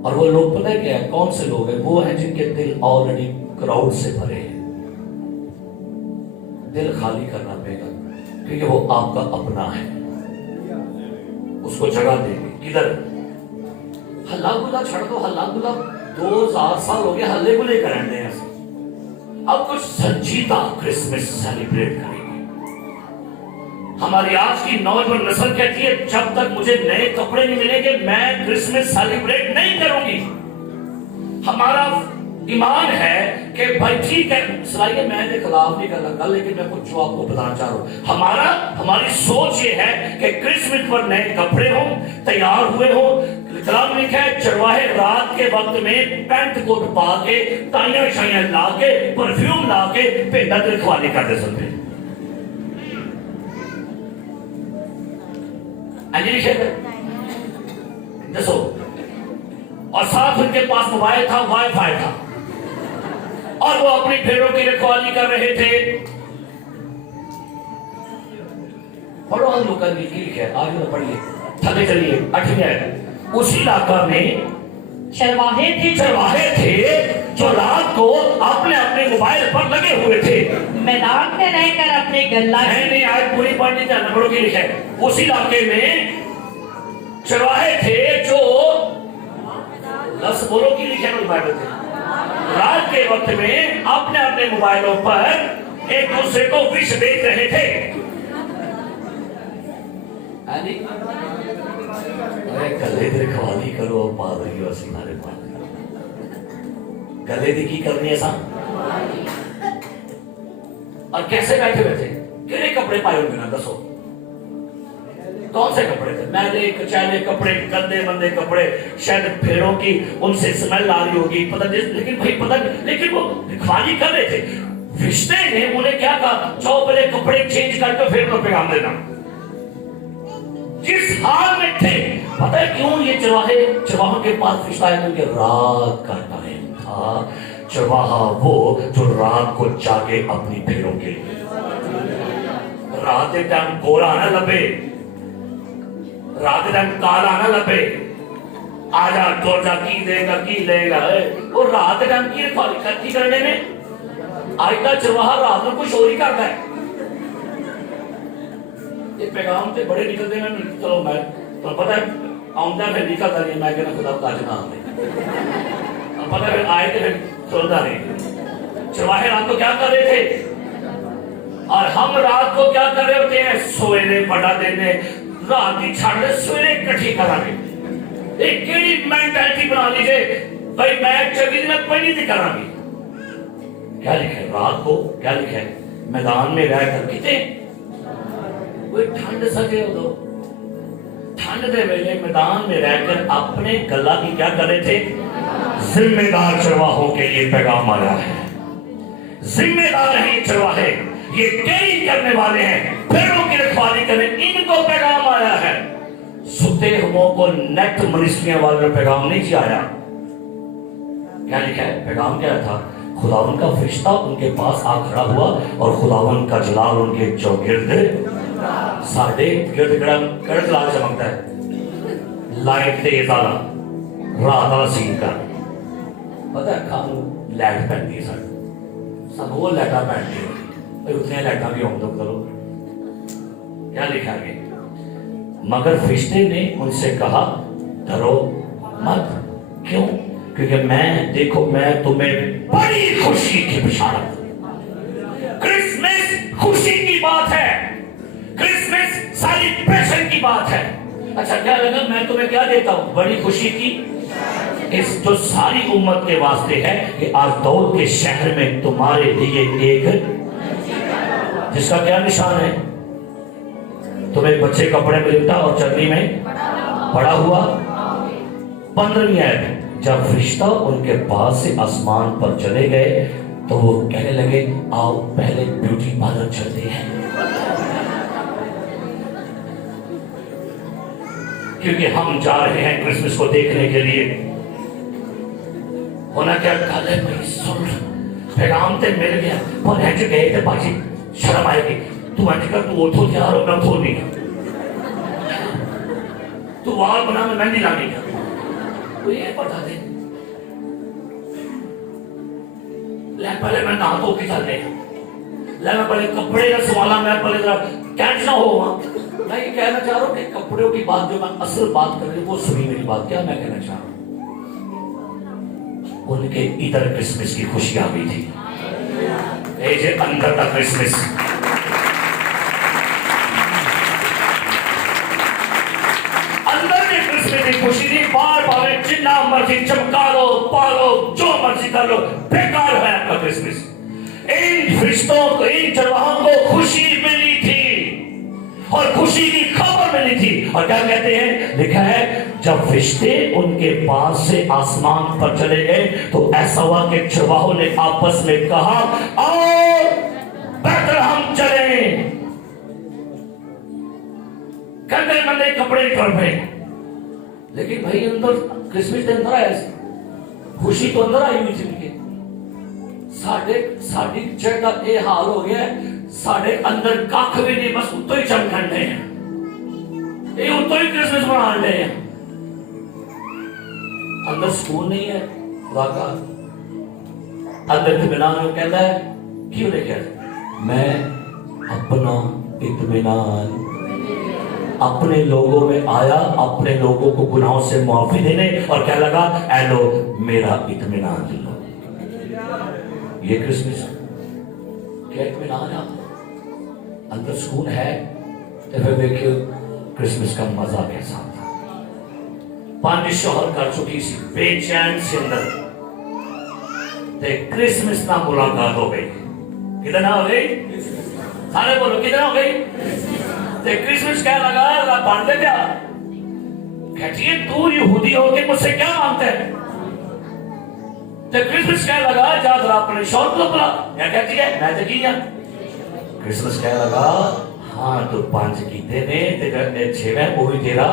और वो लोग पता है क्या है? कौन से लोग हैं? वो हैं जिनके दिल ऑलरेडी क्राउड से भरे हैं। दिल खाली करना पड़ेगा क्योंकि वो आपका अपना है, उसको जगह देंगे। किधर? हल्ला गुल्ला छड़ दो, हल्ला गुल्ला 2000 साल हो गए हल्ले गुल्ले करने हैं। अब कुछ संजीदा क्रिसमस सेलिब्रेट करेंगे। हमारी आज की नौजवान नस्ल कहती है जब तक मुझे नए कपड़े नहीं मिलेंगे मैं क्रिसमस सेलिब्रेट नहीं करूंगी। हमारा ईमान है कि भाई ठीक है सलाइए, मैं इसके खिलाफ नहीं कर रहा, लेकिन मैं कुछ जो आपको बताना चाह रहा हूं। हमारी सोच ये है कि क्रिसमस पर नए कपड़े हो, तैयार हुए हो। कलाम लिखा है चरवाहे रात के वक्त में पैंट कोट पा के, टाइयां शाइयां ला के, परफ्यूम ला के भेड़ा की रखवाली करते सुनते। दसो, और साथ उनके पास मोबाइल था, वाईफाई था, और वो अपनी भेड़ों की रखवाली कर रहे थे। पढ़ो हम लोग लिखे आगे में पढ़िए, थले चलिए 8वीं आयत। उसी इलाका में चरवाहे थे जो रात को अपने अपने मोबाइल पर लगे हुए थे, मैदान में रहकर अपने गल्ला नहीं आज पूरी पढ़नी चाहिए, पढ़ो की लिखे। उसी इलाके में चरवाहे थे जो 10 बोलो की लिखे मोबाइल थे, रात के वक्त में अपने अपने मोबाइलों पर एक दूसरे को विष देख रहे थे। अरे गले की रखवाली करो पादरी और सिंगारे गले की करनी है सा। और कैसे बैठे हुए थे? कितने कपड़े पाए होंगे ना? दसो कौन से कपड़े थे? मैले कचैले कपड़े, गंदे मंदे कपड़े, शायद भेड़ों की उनसे स्मेल आ रही होगी, पता नहीं, लेकिन भाई पता नहीं, लेकिन वो रखवाली कर रहे थे। रिश्ते ने उन्हें क्या कहा? जाओ पहले कपड़े चेंज करके फिर उन्हें पैगाम देना। जिस हाल में थे, पता है क्यों? ये चरवाहों के पास रिश्ता है क्योंकि रात का टाइम था। चरवाहा वो जो रात को जागे अपनी भेड़ों के लिए। रात के टाइम गोरा ना लबे, रात टाइम काला ना लबे, आजा तोजा की देगा की लेगा। वो रात टाइम की रखवाली करने में आज का चरवाहा रात में कुछ और ही करता है। ये पैगाम से बड़े निकलते हैं। चलो मैं तो पता है आउंदा फिर निकलता नहीं, मैं कहना खुदा का जना अब पता है आए थे फिर सुनता नहीं। चरवाहे रात को क्या कर रहे थे और हम रात को क्या कर रहे होते हैं? सोएरे बड़ा देने रात की छाड़ सवेरे इकट्ठी करांगे। एक केड़ी मेंटालिटी बना लीजिए भाई मैं चली में पहली थी करांगे। क्या लिखा है? रात को क्या लिखा है? मैदान में रहकर कितने कोई ठंड सके दो, ठंड दे वेले मैदान में रहकर अपने गला की क्या कर रहे थे? जिम्मेदार चरवाहों के लिए पैगाम आया है। ذمہ دار ہیں یہ چرواہے، یہ کیری کرنے والے ہیں، بھیڑوں کی رکھوالی کرنے، ان کو پیغام آیا ہے۔ ستے ہوئوں کو نیٹ منسٹریاں والے پیغام نہیں جی آیا۔ کیا لکھا ہے؟ پیغام کیا تھا؟ خداوند کا فرشتہ ان کے پاس آ کھڑا ہوا اور خداوند کا جلال ان کے چوگرد ساڑھے گرد گرد لال چمکتا ہے، لائٹ تیز آنا، رات والا سین کا پتہ ہے کھانو لائٹ پہنتی ہے سب وہ لائٹاں پہنتی ہے، اتنے لائٹاں بھی ہوں تو کرو۔ کیا لکھا گیا؟ مگر فرشتے نے ان سے کہا ڈرو مت، کیوں؟ کیونکہ دیکھو میں تمہیں بڑی خوشی کی بشارت، کرسمس خوشی کی بات ہے، کرسمس سیلیبریشن کی بات ہے۔ اچھا کیا لگا میں تمہیں کیا دیتا ہوں؟ بڑی خوشی کی، اس جو ساری امت کے واسطے ہے کہ آج داؤد کے شہر میں تمہارے لیے ایک، جس کا کیا نشان ہے؟ تمہیں بچے کپڑے میں لپٹا اور چرنی میں پڑا ہوا۔ 15ویں آیت، جب فرشتہ ان کے پاس سے آسمان پر چلے گئے تو وہ کہنے لگے آؤ پہلے بیوٹی پارلر چلتے ہیں، کیونکہ ہم جا رہے ہیں کرسمس کو دیکھنے کے لیے۔ ہونا کیا کل ہے بھائی، سن پیغام تے مل گیا اور ہینچ گئے تے باجی شرم آئے گی، تو ہینچ کر تو اوٹھو تیار ہو، نہ تھو نہیں، تو وال بنا میں مہندی لانی گا، تو یہ بتا دے لے پہلے میں نہ تو کی چلنے لے میں پہلے کپڑے کا سوالا میں پہلے ذرا کینچ نہ ہوا۔ میں یہ کہنا چاہ رہا ہوں کہ کپڑوں کی بات جو میں اصل بات کر رہی ہوں وہ سنی میری بات، کیا میں کہنا چاہ رہا ہوں؟ ان کے ادھر کرسمس کی خوشی آ گئی تھی، ایجے اندر کا کرسمس، اندر کے کرسمس کی خوشی تھی۔ بار بار جتنا مرضی چمکا لو، پالو، جو مرضی کر لو، بیکار ہے آپ کا کرسمس۔ ان فرشتوں کو، ان چرواہوں کو خوشی ملی تھی اور خوشی کی خبر ملی تھی، اور کیا کہتے ہیں؟ لکھا ہے جب فرشتے ان کے پاس سے آسمان پر چلے گئے تو ایسا ہوا کہ چرواہوں نے آپس میں کہا آؤ بیت لحم چلیں۔ گندے مندے کپڑے کر پہ، لیکن بھائی اندر کرسمس کے اندر آیا، خوشی تو اندر آئی ہوئی تھی۔ ساڑھی جگہ یہ حال ہو گیا ہے، ساڑھے اندر کاکھ بھی نہیں، بس اتو ہی چمکن رہے ہیں، یہ اتو ہی کرسمس بنا رہے ہیں، اندر سکون نہیں ہے خدا کا، اندر اطمینان۔ وہ کہتا ہے کیوں نہیں کہتا؟ میں اپنا اطمینان اپنے لوگوں میں آیا، اپنے لوگوں کو گناہوں سے معافی دینے، اور کیا لگا؟ اے لو میرا اطمینان لو۔ یہ کرسمس کیا اطمینان ہے؟ اندر سکون ہے تو پھر دیکھو کرسمس کا مزہ کیسا تھا۔ 5 شوہر کر چکی سی بے چین سے اندر تے کرسمس نہ ملاقات ہو گئی۔ کتنا ہو گئی؟ سارے بولو کتنا ہو گئی؟ تے کرسمس کیا لگا بن دے گیا، کہتی ہے تو یہودی ہو کے مجھ سے کیا مانگتا ہے؟ تے کرسمس کیا لگا جا ذرا اپنے شوہر کو بلا، یا کہتی ہے میں تے کیا؟ کرسمس کیا لگا ہاں تو 5 کیتے نے تے 6ویں وہی تیرا،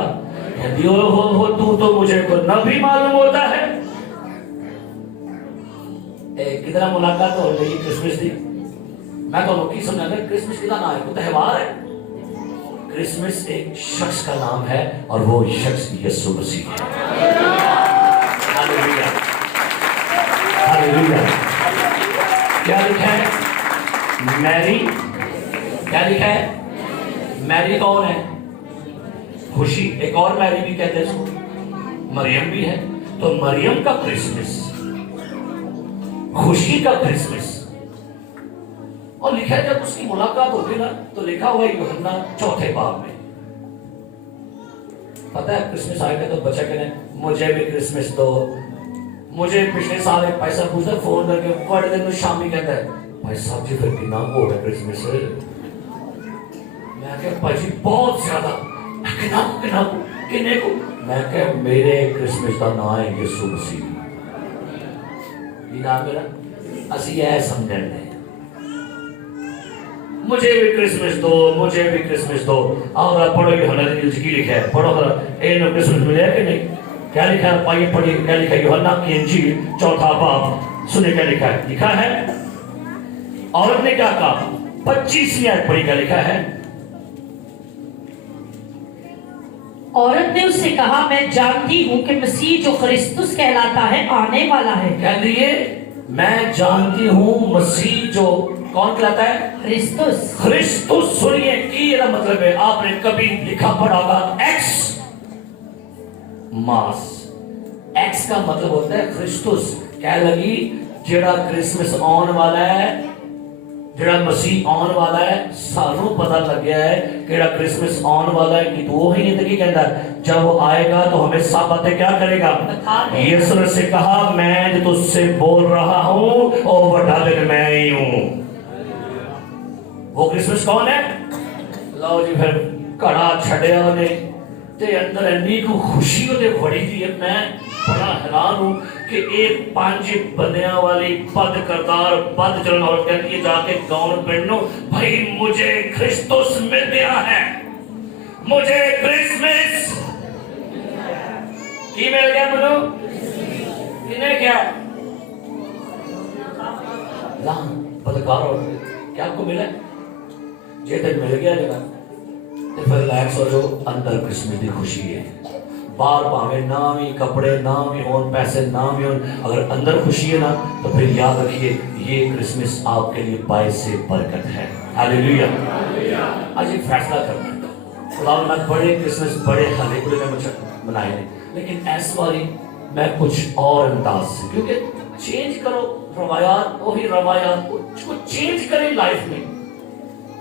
کہتی ہو تو مجھے کو نہ بھی معلوم ہوتا ہے۔ کتنا ملاقات ہو گئی کرسمس دی؟ میں تو کی سمجھا گا کرسمس کتنا نام ہے؟ کوئی تہوار ہے؟ کرسمس ایک شخص کا نام ہے اور وہ شخص یسوع مسیح ہے۔ ہاللیلویا ہاللیلویا۔ کیا لکھا ہے؟ میری، کیا لکھا ہے؟ میری کون ہے؟ خوشی۔ ایک اور میری بھی کہتے ہیں اس کو، مریم بھی ہے۔ تو مریم کا کرسمس، خوشی کا کرسمس، اور لکھا ہے جب اس کی ملاقات ہوگی نا تو لکھا ہوا ہے یوحنا 4 باب میں، پتہ ہے کرسمس آئے گا تو بچہ کہنے مجھے بھی کرسمس دو۔ مجھے پچھلے سال ایک پیسہ پوچھتا فون کر کے بڑے دن میں شامی کہتا ہے بھائی صاحب جی پھر کتنا ہو گیا کرسمس؟ میں کہا بھائی جی بہت زیادہ۔ کنے کو؟ میں کہا میرے کرسمس کا نام ہے یسوع مسیح۔ یہ نام میرا اسی ہے سمجھنے مجھے بھی کرسمس دو، مجھے بھی کرسمس دو. اور آپ پڑھو یوحنا کی لکھا ہے، پڑھو کرسمس ملے کہ نہیں؟ کیا لکھا ہے؟ پائیے پڑھیے کیا لکھا ہے. یوحنا کی انجیل 4 باب سنیں کیا لکھا ہے. لکھا ہے عورت نے کیا کہا؟ 25 آیت پڑھی. کیا لکھا ہے؟ عورت نے اس سے کہا میں جانتی ہوں کہ مسیح جو کرسٹس کہلاتا ہے آنے والا ہے. کہہ دیے میں جانتی ہوں مسیح جو کون کہلاتا ہے؟ کرسٹس. کرسٹس. سنیے کی مطلب ہے، آپ نے کبھی لکھا پڑھا ہوگا ایکس ماس. ایکس کا مطلب ہوتا ہے کرسٹس. کہہ لگی جڑا کرسمس آن والا ہے، جڑا مسیح آن والا ہے، سانوں پتہ لگ گیا ہے کہ جڑا کرسمس آن والا ہے کہ وہ ہی نہیں کہتا ہے جب وہ آئے گا تو ہمیں سب باتیں کیا کرے گا. یسوع نے سے کہا میں جو تجھ سے بول رہا ہوں وہ بڑا دن میں ہی ہوں. وہ کرسمس کون ہے؟ لو جی پھر کڑا چھڑیا انہیں تے اندر انی کو خوشی ہوتے بڑی تھی. میں بڑا حیران ہوں کہ ایک 5 بندیاں والی بد کردار بد چلن عورت کہتی ہے جا کے گاؤں پہنو بھائی مجھے کرسٹس مل گیا ہے، مجھے کرسمس کی مل گیا. منو انہیں کیا بدکار عورت کیا کو ملا جی تک مل گیا جگہ تو پھر ریلیکس ہو جو اندر کرسمس کی خوشی ہے. باہر پاوے نہ بھی کپڑے نہ بھی ہون پیسے نہ بھی ہون، اگر اندر خوشی ہے نا تو پھر یاد رکھیے یہ کرسمس آپ کے لیے باعث برکت ہے. ہاللیلویا. آج ایک فیصلہ کرنا ہے. خدا میں بڑے کرسمس بڑے خالی کلے میں منائے ہیں، لیکن اس باری میں کچھ اور انداز سے، کیونکہ چینج کرو روایات، وہی روایات کچھ چینج کریں لائف میں،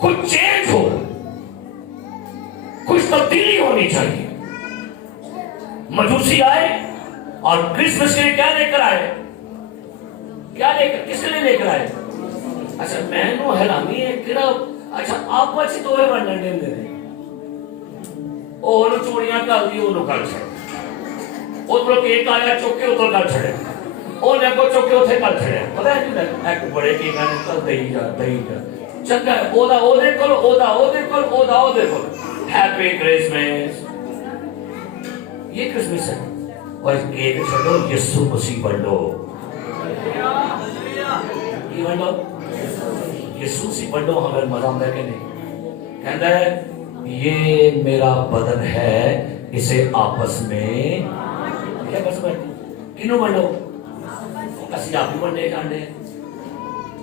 کچھ چینج ہو، کچھ تبدیلی ہونی چاہیے. مجوسی آئے اور کرسمس کے لیے کیا لے کر آئے؟ کیا لے کر کس لیے لے کر آئے؟ اچھا میں نو حیرانی ہے کہ اچھا آپ بچے تو ہے ونڈن دے دے اور چوڑیاں کر دی وہ کر چھڑ ادھر کیک آیا چوکے ادھر کر چھڑے وہ لگو چوکے اتنے کر چھڑے. پتا ہے کہ ایک بڑے کیک آنے کر دہی جا چنگا ہے اودا اودے کول اودا اودے کول اودا اودے کول. Happy Christmas. یہ کرسمس ہے. اور کیک چھڑو یسوع مسیح بنڈو. یہ بنڈو یسوع مسیح بنڈو. ہمیں مزہ آتا ہے کہ نہیں؟ کہتا ہے یہ میرا بدن ہے اسے آپس میں کیا بس کنوں بنڈو. اسی آپ ہی بنڈے جانے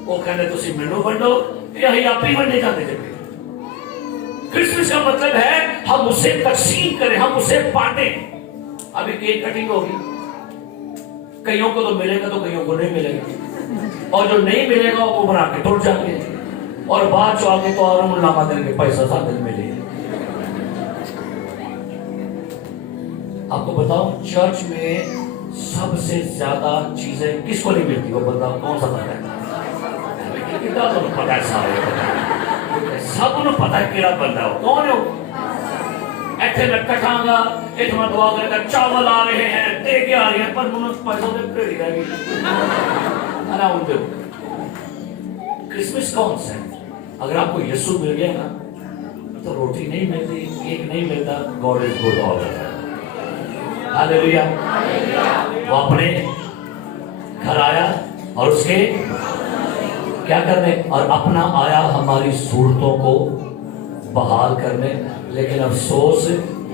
وہ کہنے تسی مینوں بنڈو یہی آپ ہی بنڈے جانے جب. کرسمس کا مطلب ہے ہم اسے تقسیم کریں، ہم اسے بانٹیں. ابھی کیک کٹنگ ہوگی، کئیوں کو تو ملے گا تو کئیوں کو نہیں ملے گا، اور جو نہیں ملے گا وہ بنا کے ٹوٹ جائیں گے اور بعد چو آگے تو اور ملامہ دیں گے پیسہ ساتھ ملے. آپ کو بتاؤں چرچ میں سب سے زیادہ چیزیں کس کو نہیں ملتی؟ وہ بندہ کون سا پتہ ہے؟ کتنا تو پتہ ہے سارے سب کو پتہ ہے کیڑا بندہ ہو کون ہو. ایتھے میں کٹھاں گا ایتھے میں دعا کرے گا چاول آ رہے ہیں دے کے آ رہے ہیں پر منوں پیسوں دے کریڑی رہ گئی انا ان دے. کرسمس کون سا ہے؟ اگر آپ کو یسوع مل گیا نا تو روٹی نہیں ملتی، کیک نہیں ملتا. God is good all the time. ہاللیلویا. وہ اپنے گھر آیا اور اس کے کیا کرنے اور اپنا آیا ہماری صورتوں کو بحال کرنے. لیکن افسوس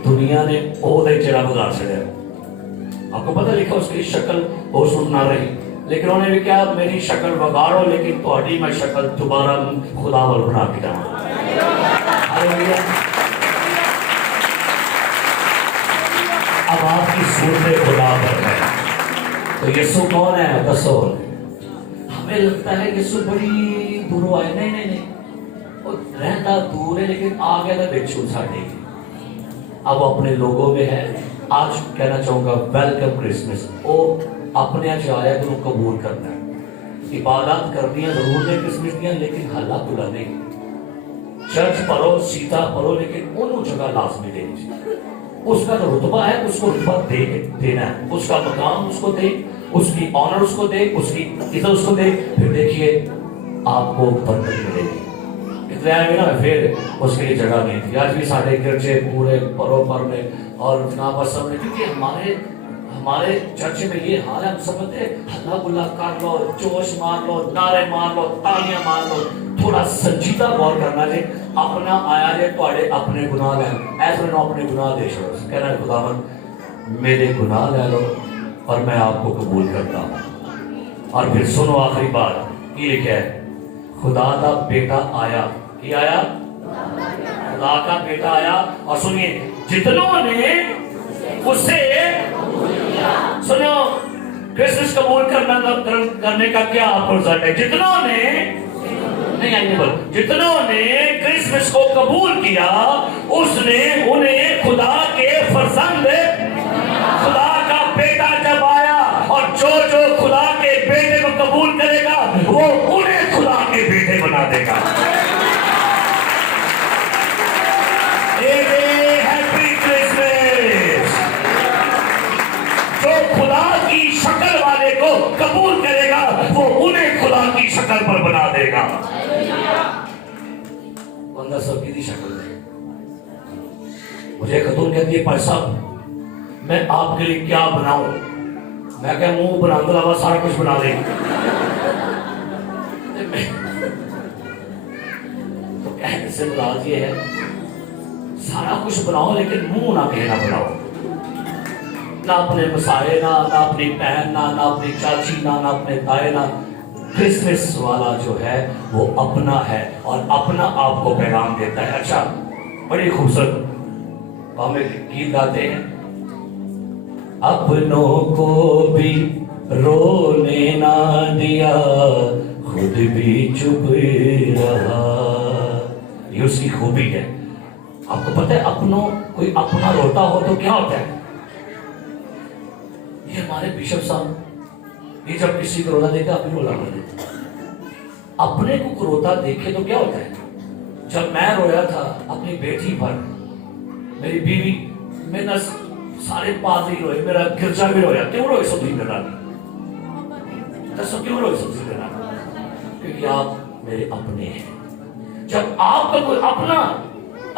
دنیا نے عہدے چڑھا بگاڑ چڑھا. آپ کو پتہ لکھا اس کی شکل وہ سننا رہی، لیکن انہوں نے بھی کیا میری شکل بگاڑو لیکن تہاڈی میں شکل دوبارہ خدا ول بنا کے جاواں. اب آپ کی صورت خدا پر ہے تو یسوع کون ہے؟ دسو. ہمیں لگتا ہے یسوع بڑی دور آئے. نہیں نہیں نہیں، وہ رہتا دور ہے لیکن آ گیا تھا بچوں ساڑھے. اب اپنے لوگوں میں ہے. آج کہنا چاہوں گا ویلکم کرسمس. وہ اپنے آیا تو قبول کرنا ہے. عبادت کرنی ہے ضرور ہے کرسمس دیا، لیکن حلہ کلا نہیں. چرچ پڑھو سیتا پڑھو لیکن انہوں جگہ لازمی دینی چاہیے. اس کا جو رتبہ ہے اس کو رتبہ دینا ہے، اس کا مقام اس کو دے، اس کی آنر اس کو دے، اس کی عزت اس کو دے. پھر دیکھیے آپ کو برکت ملے گی. لے آئے نا پھر اس کے لیے جگہ نہیں تھی. آج بھی سارے گرجے پورے پرو پر میں اور جناب اسم نے, کیونکہ ہمارے چرچ میں یہ حال ہے, ہم سمجھتے ہیں ہلا گلا کر لو, جوش مار لو, نعرے مار لو, تالیاں مار لو. تھوڑا سنجیدہ غور کرنا جی. اپنا آیا جی تھوڑے اپنے گناہ لے, ایسے نہ اپنے گناہ دے چھوڑو. کہنا ہے خداوند میرے گناہ لے لو اور میں آپ کو قبول کرتا ہوں. اور پھر سنو آخری بات یہ لکھا ہے, خدا کا بیٹا آیا. کیا آیا؟ خدا کا بیٹا آیا. اور سنیے, جتنوں نے اسے سنو کرسمس قبول کرنے کا کیا رزلٹ ہے؟ جتنوں نے نہیں آئیں بول, جتنوں نے کرسمس کو قبول کیا اس نے انہیں خدا کے فرزند, خدا کا بیٹا جب آیا, اور جو خدا کے بیٹے کو قبول کرے گا وہ انہیں خدا کے بیٹے بنا دے گا. Happy Christmas. جو خدا کی شکل والے کو قبول کرے گا وہ انہیں خدا کی شکل پر بنا دے گا. بندہ سب کی شکل ہے. مجھے خاتون کہتی ہے, پاس صاحب میں آپ کے لیے کیا بناؤں؟ میں کہ منہ بنا دو, علاوہ سارا کچھ بنا دیں. تو کہنے سے مراد یہ ہے سارا کچھ بناؤ لیکن منہ نہ کہنا بناؤ. نہ اپنے مسائے, نہ اپنی بہن, نہ اپنی چاچی, نہ اپنے تائے, نہ. کرسمس والا جو ہے وہ اپنا ہے اور اپنا آپ کو پیغام دیتا ہے. اچھا, بڑی خوبصورت ہم ایک گیت گاتے ہیں, اپنوں کو بھی رونے نہ دیا خود بھی چپ رہا. یہ اس کی خوبی ہے. آپ کو پتہ ہے اپنوں, کوئی اپنا روتا ہو تو کیا ہوتا ہے؟ یہ ہمارے بشپ صاحب یہ جب کسی کو روتا دیکھا اپنی رولا کر دیتے. اپنے کو روتا دیکھے تو کیا ہوتا ہے؟ جب میں رویا تھا اپنی بیٹی پر, میری بیوی, میرا سارے پادری روئے, میرا گرجا بھی رویا. کیوں روئے سب نہیں کرنا؟ دسو کیوں روئے سب نہیں کرنا؟ کیونکہ آپ میرے اپنے ہیں. جب آپ کا کوئی اپنا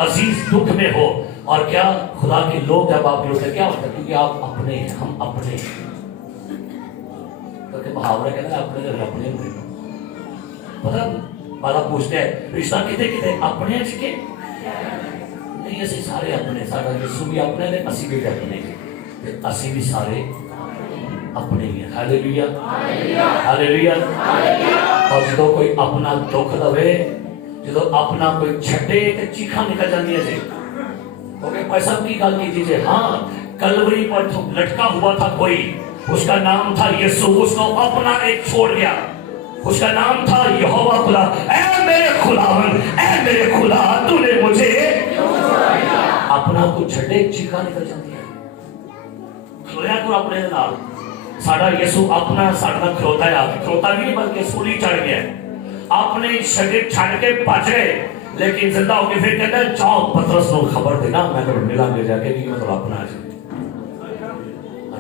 عزیز دکھ میں ہو, اور کیا خدا کے لوگ جب آپ روتے کیا ہوتا ہے؟ کیونکہ آپ اپنے ہیں, ہم اپنے ہیں. تو محاورہ کہتا ہے اپنے اپنے پتا بالا پوچھتے ہیں رشتہ کتے کتے اپنے چکے نہیں, اسی سارے اپنے. سارا یسوع بھی اپنے نے, اسی بھی اپنے, اسی بھی سارے اپنے ہی ہیں. ہاللیلویا ہاللیلویا. اور جدو کوئی اپنا دکھ دے, جدو اپنا کوئی چھٹے تے چیخا نکل جاتی ہے جی. اوکے پیسہ کی گل کی دیجیے. ہاں, کلوری پر لٹکا ہوا تھا کوئی, اس کا نام تھا یسوع. اس کو اپنا ایک چھوڑ گیا, اس کا نام تھا یہوہ خدا. اے میرے خداوند, اے میرے خدا, تو نے مجھے اپنا کو چھٹے چیخا نکل جاتی ہے. کھلویا کو اپنے نال. ساڈا یسوع اپنا ساڈا کھلوتا ہے. آپ کھلوتا بھی نہیں بلکہ سولی چڑھ گیا. اپنے شگرد چھڑ کے بچ گئے, لیکن زندہ ہو کے پھر کہتا ہے جاؤ پترس کو خبر دینا, میں تو ملا لے جا کے کہ میں تو اپنا ہے.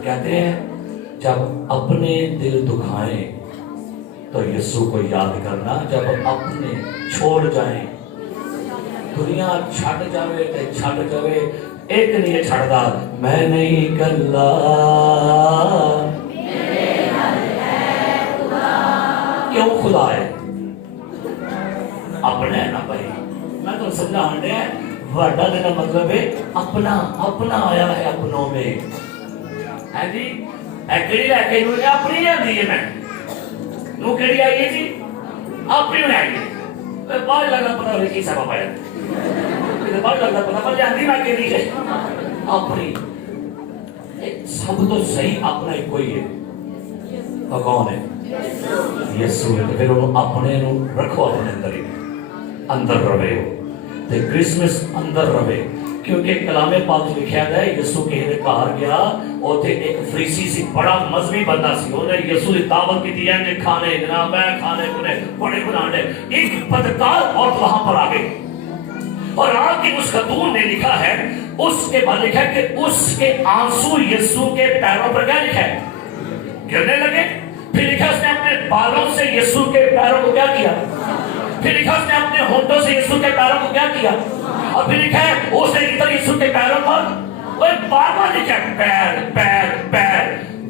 کہتے ہیں جب اپنے دل دکھائیں تو یسوع کو یاد کرنا. جب اپنے چھوڑ جائیں, دنیا چھڑ جاوے تے چھڑ جاوے, ایک نہیں چھڑدا, میں نہیں کلا, کیوں خدا ہے اپنا ہے نا بھائی. میں تو سمجھاؤں دیا وڈا دینا مطلب ہے اپنا. اپنا آیا ہے اپنوں میں ہے جی. ایکڑی لے کے انہوں نے اپنی لے دی ہے. میں نو کڑی آئی ہے جی اپنی لے کے باہر لگا پتا ہوئی کی سبب آیا, باہر لگا پتا پر جاندی میں کے دی ہے اپنی. سب تو صحیح اپنا ہی کوئی ہے. اور کون ہے؟ یسوع. پھر انہوں اپنے نو رکھو اپنے اندر ہی, اندر رہے ہو تے کرسمس اندر رہے. کیونکہ کلام پاک لکھا ہے یسوع کہے کہا گیا اوتھے ایک فریسی سی بڑا مذہبی بندہ سی, انہیں یسوع دی دعوت کی دی ہے کھانے جناب ہے کھانے کونے بڑے بنانے. ایک بدکار عورت وہاں پر آ گئی اور آ کے اس خاتون نے لکھا ہے, اس کے بعد لکھا ہے کہ اس کے آنسو یسوع کے پیروں پر کیا لکھا ہے؟ گرنے لگے. پھر لکھا اس نے اپنے بالوں سے یسوع کے پیروں کو کیا کیا؟ फिर लिखा उसने अपने होंठों से यीशु के पैरों को क्या किया, और फिर लिखा है उसने इधर यीशु के पैरों पर बार बार लिखा पैर पैर पैर,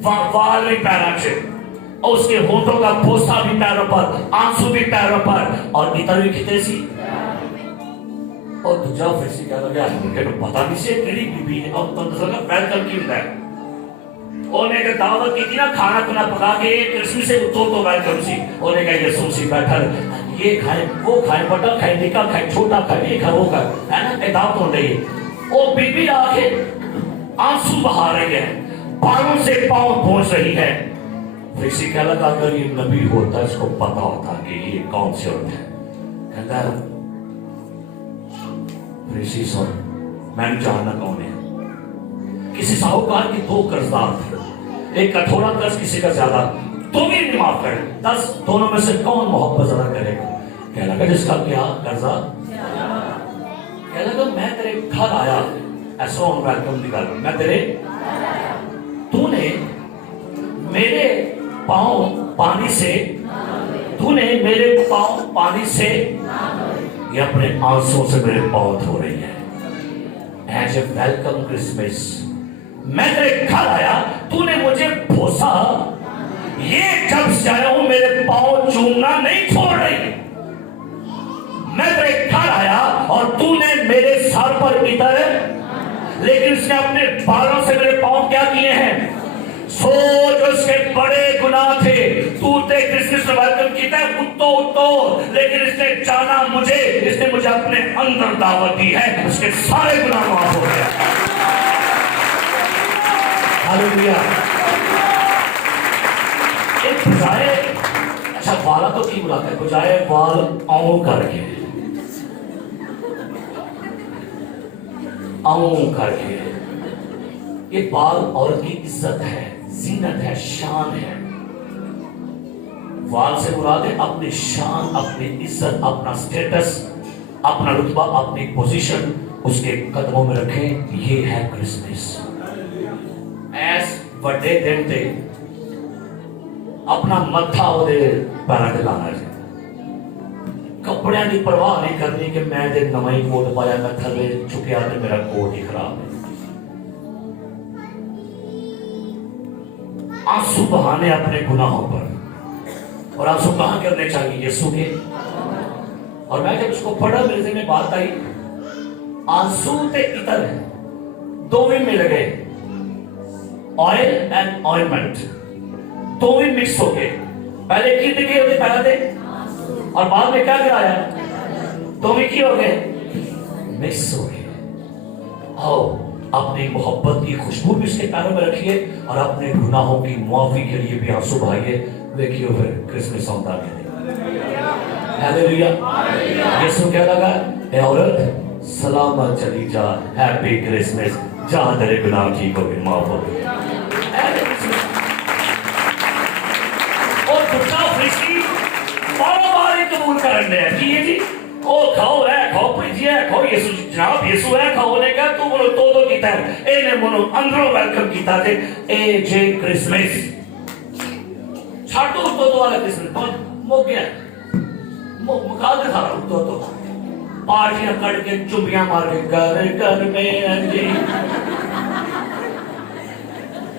वाल भी पैरों से, और उसके होंठों का बोसा भी पैरों पर, आंसू भी पैरों पर, और इधर भी कितने सी। और दूसरा फिर से क्या लगा, मुझे तो पता नहीं से केड़ी बीबी है, और तो दूसरा वेलकम की होता है ओने के दावत की थी ना, खाना खुना पका के क्रिसमस से तो वेलकम सी। ओने कहा यीशु सी बैठा ये खाए वो खाए, बड़ा खाए, निका खाए, छोटा खाए, ये खाए वो खाए, है ना, दावत हो रही है। वो बीबी आके आंसू बहा रही है, पांव से पांव पहुंच रही है। फिर से क्या लगा, अगर ये नबी होता इसको पता होता कि ये कौन से होते हैं। कहता है ऋषि सुन, मैंने जानना कौन है। किसी साहूकार के 2 कर्जदार थे, एक का थोड़ा कर्ज, किसी का ज्यादा, तो भी नहीं माफ करे। 10 दोनों में से कौन मोहब्बत ज्यादा करेगा। कह लगा जिसका क्या कर्जा, कह लगा मैं तेरे घर आया, ऐसा वेलकम निकाल, मैं तेरे, तूने मेरे पांव पानी से, तूने मेरे पांव पानी से, ये अपने आंसुओं से मेरे पांव धो रही है। एज ए वेलकम क्रिसमस मैं तेरे घर आया, तूने मुझे बोसा, ये जब से आया हूं मेरे पांव चूमना नहीं छोड़ रही। मैं तेरे घर आया और तूने मेरे सर पर इधर, लेकिन उसने अपने बालों से मेरे पांव क्या किए हैं। सोच उसके बड़े गुनाह थे, तू क्रिसमस में वेलकम किया है, उत्तो, लेकिन इसने जाना मुझे, इसने मुझे अपने अंदर दावत दी है, उसके सारे गुनाह माफ हो गए। हालेलुया। एक बजाय, अच्छा वाला तो ठीक बुलाता है, बजाय वाल आऊं करके, आऊं करके, ये बाल औरत की इज्जत है, जीनत है, शान है। वाल से मुराद है अपनी शान, अपनी इज्जत, अपना स्टेटस, अपना रुतबा, अपनी पोजीशन उसके कदमों में रखें। ये है क्रिसमस। ऐस बड़े दिन थे अपना मत्था ओदे पैरां ते लाना है, कपड़ियां की परवाह नहीं करनी कि मैं ते नवा ही कोट पाया, मैं थले चुकिया ते मेरा कोट ही खराब है। आंसू बहाने अपने गुनाहों पर, और आंसू कहां करने चाहिए, यीशु के। और मैं जब उसको पढ़ा, मेरे में बात आई, आंसू ते इतर दोवें मिल गए, ऑयल एंड ऑइलमेंट दोवें मिक्स हो गए। पहले की दिखे होते पहले थे, और बाद में क्या कराया, दोवें की हो गए, मिक्स हो गए। आओ अपनी मोहब्बत की खुशबू भी उसके पैरों में रखिए, और अपने गुनाहों की मुआफी के लिए भी आंसू बहाइए। देखिए फिर क्रिसमस आउंदा है। हालेलुया। यीशु क्या लगा, ए औरत सलामत चली जा, हैप्पी क्रिसमस, जहां तेरे गुनाह ठीक हो गए, माफ हो गए। और दूसरा फरिश्ती बार-बार ही कबूल करने हैं कि ये जी ओ खाओ है, खाओ पीजिए, खाओ, यीशु जनाब यीशु है, खाओ ने कहा तू बोलो तो कीता है, ए ने मोनो अंदरों वेलकम कीता थे। ए जे क्रिसमस छाटो तो वाला क्रिसमस मो गया, मुका दे सारा तो पार्टियां कट के चुम्बियां मार के घर घर में अंजी।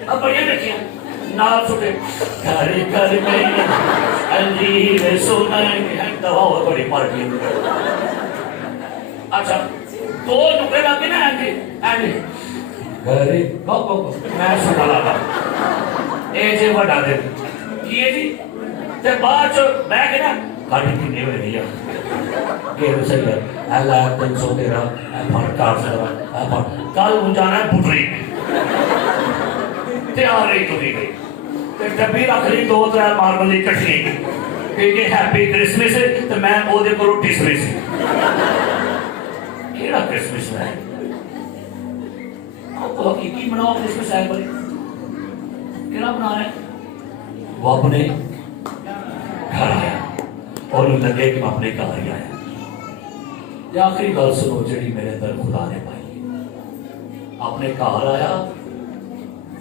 अब बढ़िया देखिए नाल सुटे घर घर में अंजीर सुनाएंगे, दवा और बड़ी पार्टी। अच्छा तो नुकरे लाके ना अंजी अंजी घरे को मैं सुना लगा ए जे बड़ा दे ये जी ते बाद जो बैग ना गाड़ी की नहीं हुई है गेर सही है अल्लाह तुम सो तेरा पर कार से पर कल मुझे जाना है पुटरी तैयार रही तो गई ते डब्बी रख ली 2-3 मार्बल की इकट्ठी क्योंकि हैप्पी क्रिसमस तो मैं ओदे को डिसमिस केड़ा क्रिसमस है आपको हकीकी मनाओ क्रिसमस है बोले केड़ा मना है वो अपने घर आया और लगे कि मैं अपने घर ही आया। ये आखिरी गल सुनो जी मेरे अंदर खुदा ने पाई। अपने घर आया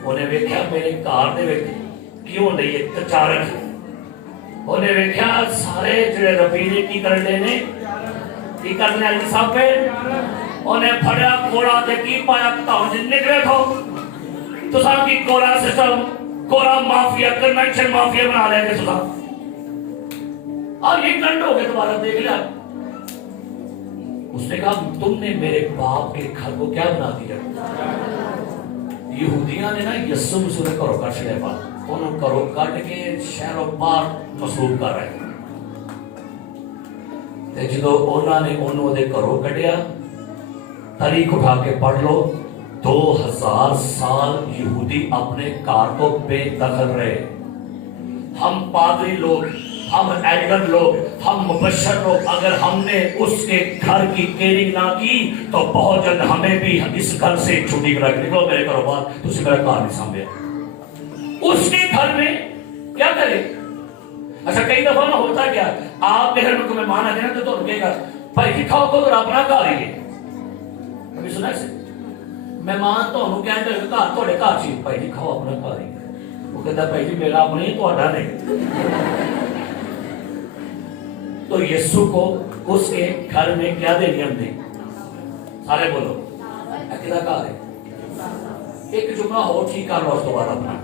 उन्हें वेख्या मेरे घर दे विच की होण लई है तचारक ਉਹਨੇ ਵੇਖਿਆ ਸਾਰੇ ਜਿਹੜੇ ਰਬੀਲੇ ਕੀ ਕਰਨੇ ਨੇ, ਕੀ ਕਰਨੇ ਵਾਲੀ ਸਾਪੇ, ਉਹਨੇ ਫੜਿਆ ਕੋੜਾ ਤੇ ਕੀ ਪਾਇਆ ਧੌਣ ਚ ਨਿਕਲੇ ਥੋ। ਤੁਸਾਂ ਕੀ ਕੋੜਾ ਸਿਸਟਮ, कोरा माफिया, कन्वेंशन माफिया बना लेंगे सुना। और ये कंड हो गए, दोबारा देख लिया। उसने कहा तुमने मेरे बाप के घर को क्या बना दिया। यहूदियां ने ना यीशु मसीह ने घरों कट छड़े पा, उन्होंने घरों कट के शहरों बाहर मसरूफ कर रहे। ते जो उन्होंने उन्होंने घरों कटिया, तारीख उठा के पढ़ लो, 2000 साल यहूदी अपने घर को बेदखल रहे। हम पादरी लोग, हम एल्डर लोग, हम मुबशर लोग, अगर हमने उसके घर की केयरिंग ना की तो बहुत जल्द हमें भी इस घर से छुट्टी करा के निकलो मेरे घरों बाहर, तुझे मेरा घर नहीं संभे। उसके घर में क्या करे। अच्छा कई दफा ना होता क्या, आप मेरे को मेहमान आ जाए तो रुकेगा भाई जी खाओ को तो अपना घर ही है। कभी सुना है ਮਹਿਮਾਨ ਤੁਹਾਨੂੰ ਕਹਿੰਦੇ ਘਰ ਤੁਹਾਡੇ ਘਰ ਚ ਭਾਈ ਜੀ ਖਾਓ ਆਪਣਾ ਘਰ ਹੀ। ਉਹ ਕਹਿੰਦਾ ਭਾਈ ਜੀ ਮੇਰਾ ਆਪਣਾ ਹੀ ਤੁਹਾਡਾ नहीं। तो यीशु को उसके घर में क्या दे नियम थे, सारे बोलो अकेला घर है। एक जुमला हो ठीक कर लो, उसके बाद अपना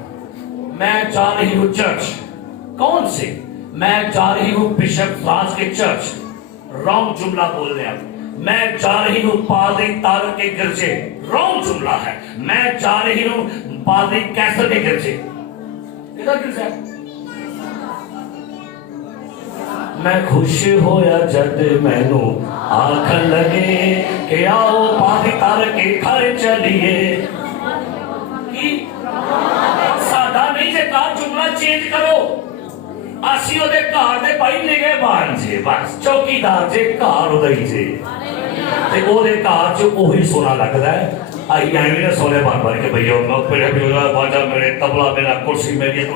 मैं जा रही हूँ चर्च। कौन से? मैं जा रही हूँ बिशप राज के चर्च। रॉन्ग जुमला बोल रहे हैं। मैं जा रही हूँ पादरी तारक के गिरजे। रॉन्ग जुमला है। मैं जा रही हूँ पादरी कैसर के गिरजे। किधर गिरजा? मैं खुश होया जद मैनू आखन लगे कि आओ पादरी तारक के घर चलिए। साडा नहीं जे का जुमला चेंज करो। ਅਸੀਂ ਉਹਦੇ ਘਰ ਦੇ ਭਾਈ ਨਿਗਹਿਬਾਨ ਜੇ, ਬਸ ਚੌਕੀਦਾਰ ਜੇ, ਘਰ ਉਹਦਾ ਹੀ ਜੇ। ਤੇ ਉਹਦੇ ਘਰ 'ਚ ਉਹੀ ਸੋਨਾ ਲੱਗਦਾ ਹੈ। ਆਈ ਐਵੇਂ ਨਾ ਸੋਨੇ ਬਣ ਕੇ ਭਈਆ ਮੇਰੇ ਵੀ ਉਹਦਾ ਬਾਜਾ, ਮੇਰੇ ਤਬਲਾ, ਮੇਰਾ ਕੁਰਸੀ, ਮੇਰੀ ਇਹ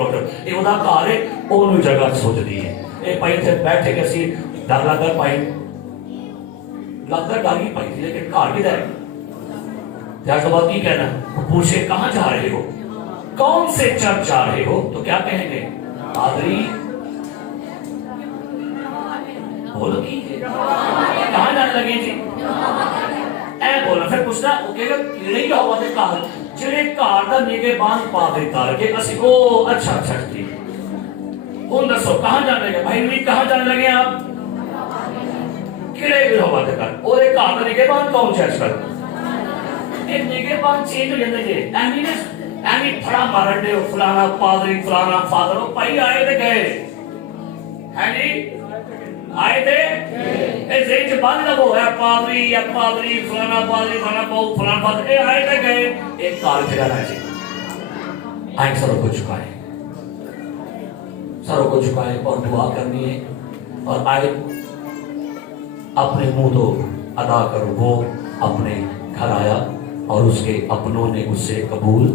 ਉਹਦਾ ਘਰ ਹੈ, ਉਹਨੂੰ ਜਗ੍ਹਾ ਸੋਚਦੀ ਹੈ। ਇਹ ਭਾਈ ਇੱਥੇ ਬੈਠੇ ਕੇ ਅਸੀਂ ਡਰ ਲੱਗਦਾ ਭਾਈ, ਲੱਗਦਾ ਡਰ ਹੀ ਭਾਈ, ਲੇਕਿਨ ਘਰ ਕਿਧਰ ਹੈ। ਤੇ ਅੱਜ ਤੋਂ ਬਾਅਦ ਕੀ कहना, पूछे कहाँ जा रहे हो, कौन से चर्च जा रहे हो, तो क्या कहेंगे पादरी बोलो की कहाँ जाने लगे जी, ऐ बोला। फिर पूछना वो कहेगा कीड़े ही हवा दे घर जेड़े घर दा निगहबान पादरी तारक के ਅਸੀਂ ओ अच्छा अच्छा ठीक। ਹੁਣ ਦੱਸੋ कहाँ जाने लगे भाई, नहीं कहाँ जाने लगे आप, कीड़े भी हवा दे घर। ਉਹਦੇ ਘਰ ਦਾ ਨਿਗहबान कौन से आजकल ਇਹ ਨਿਗहबान चेंज हो जाते जे। ਐਵੇਂ फड़ा मारन दे फलाना पादरी फलाना फादर, ਉਹ ਭਾਈ ਆਏ ਤੇ ਗਏ है नहीं, आए थे इस रेंज बंद लगो है पादरी या पादरी फलाना बहु फलाना फादर, ये आए थे गए। एक कार चलाना है, आए सरों को झुकाए, सरों को झुकाए और दुआ करनी है। और आए अपने मुंह तो अदा करो। वो अपने घर आया और उसके अपनों ने उससे कबूल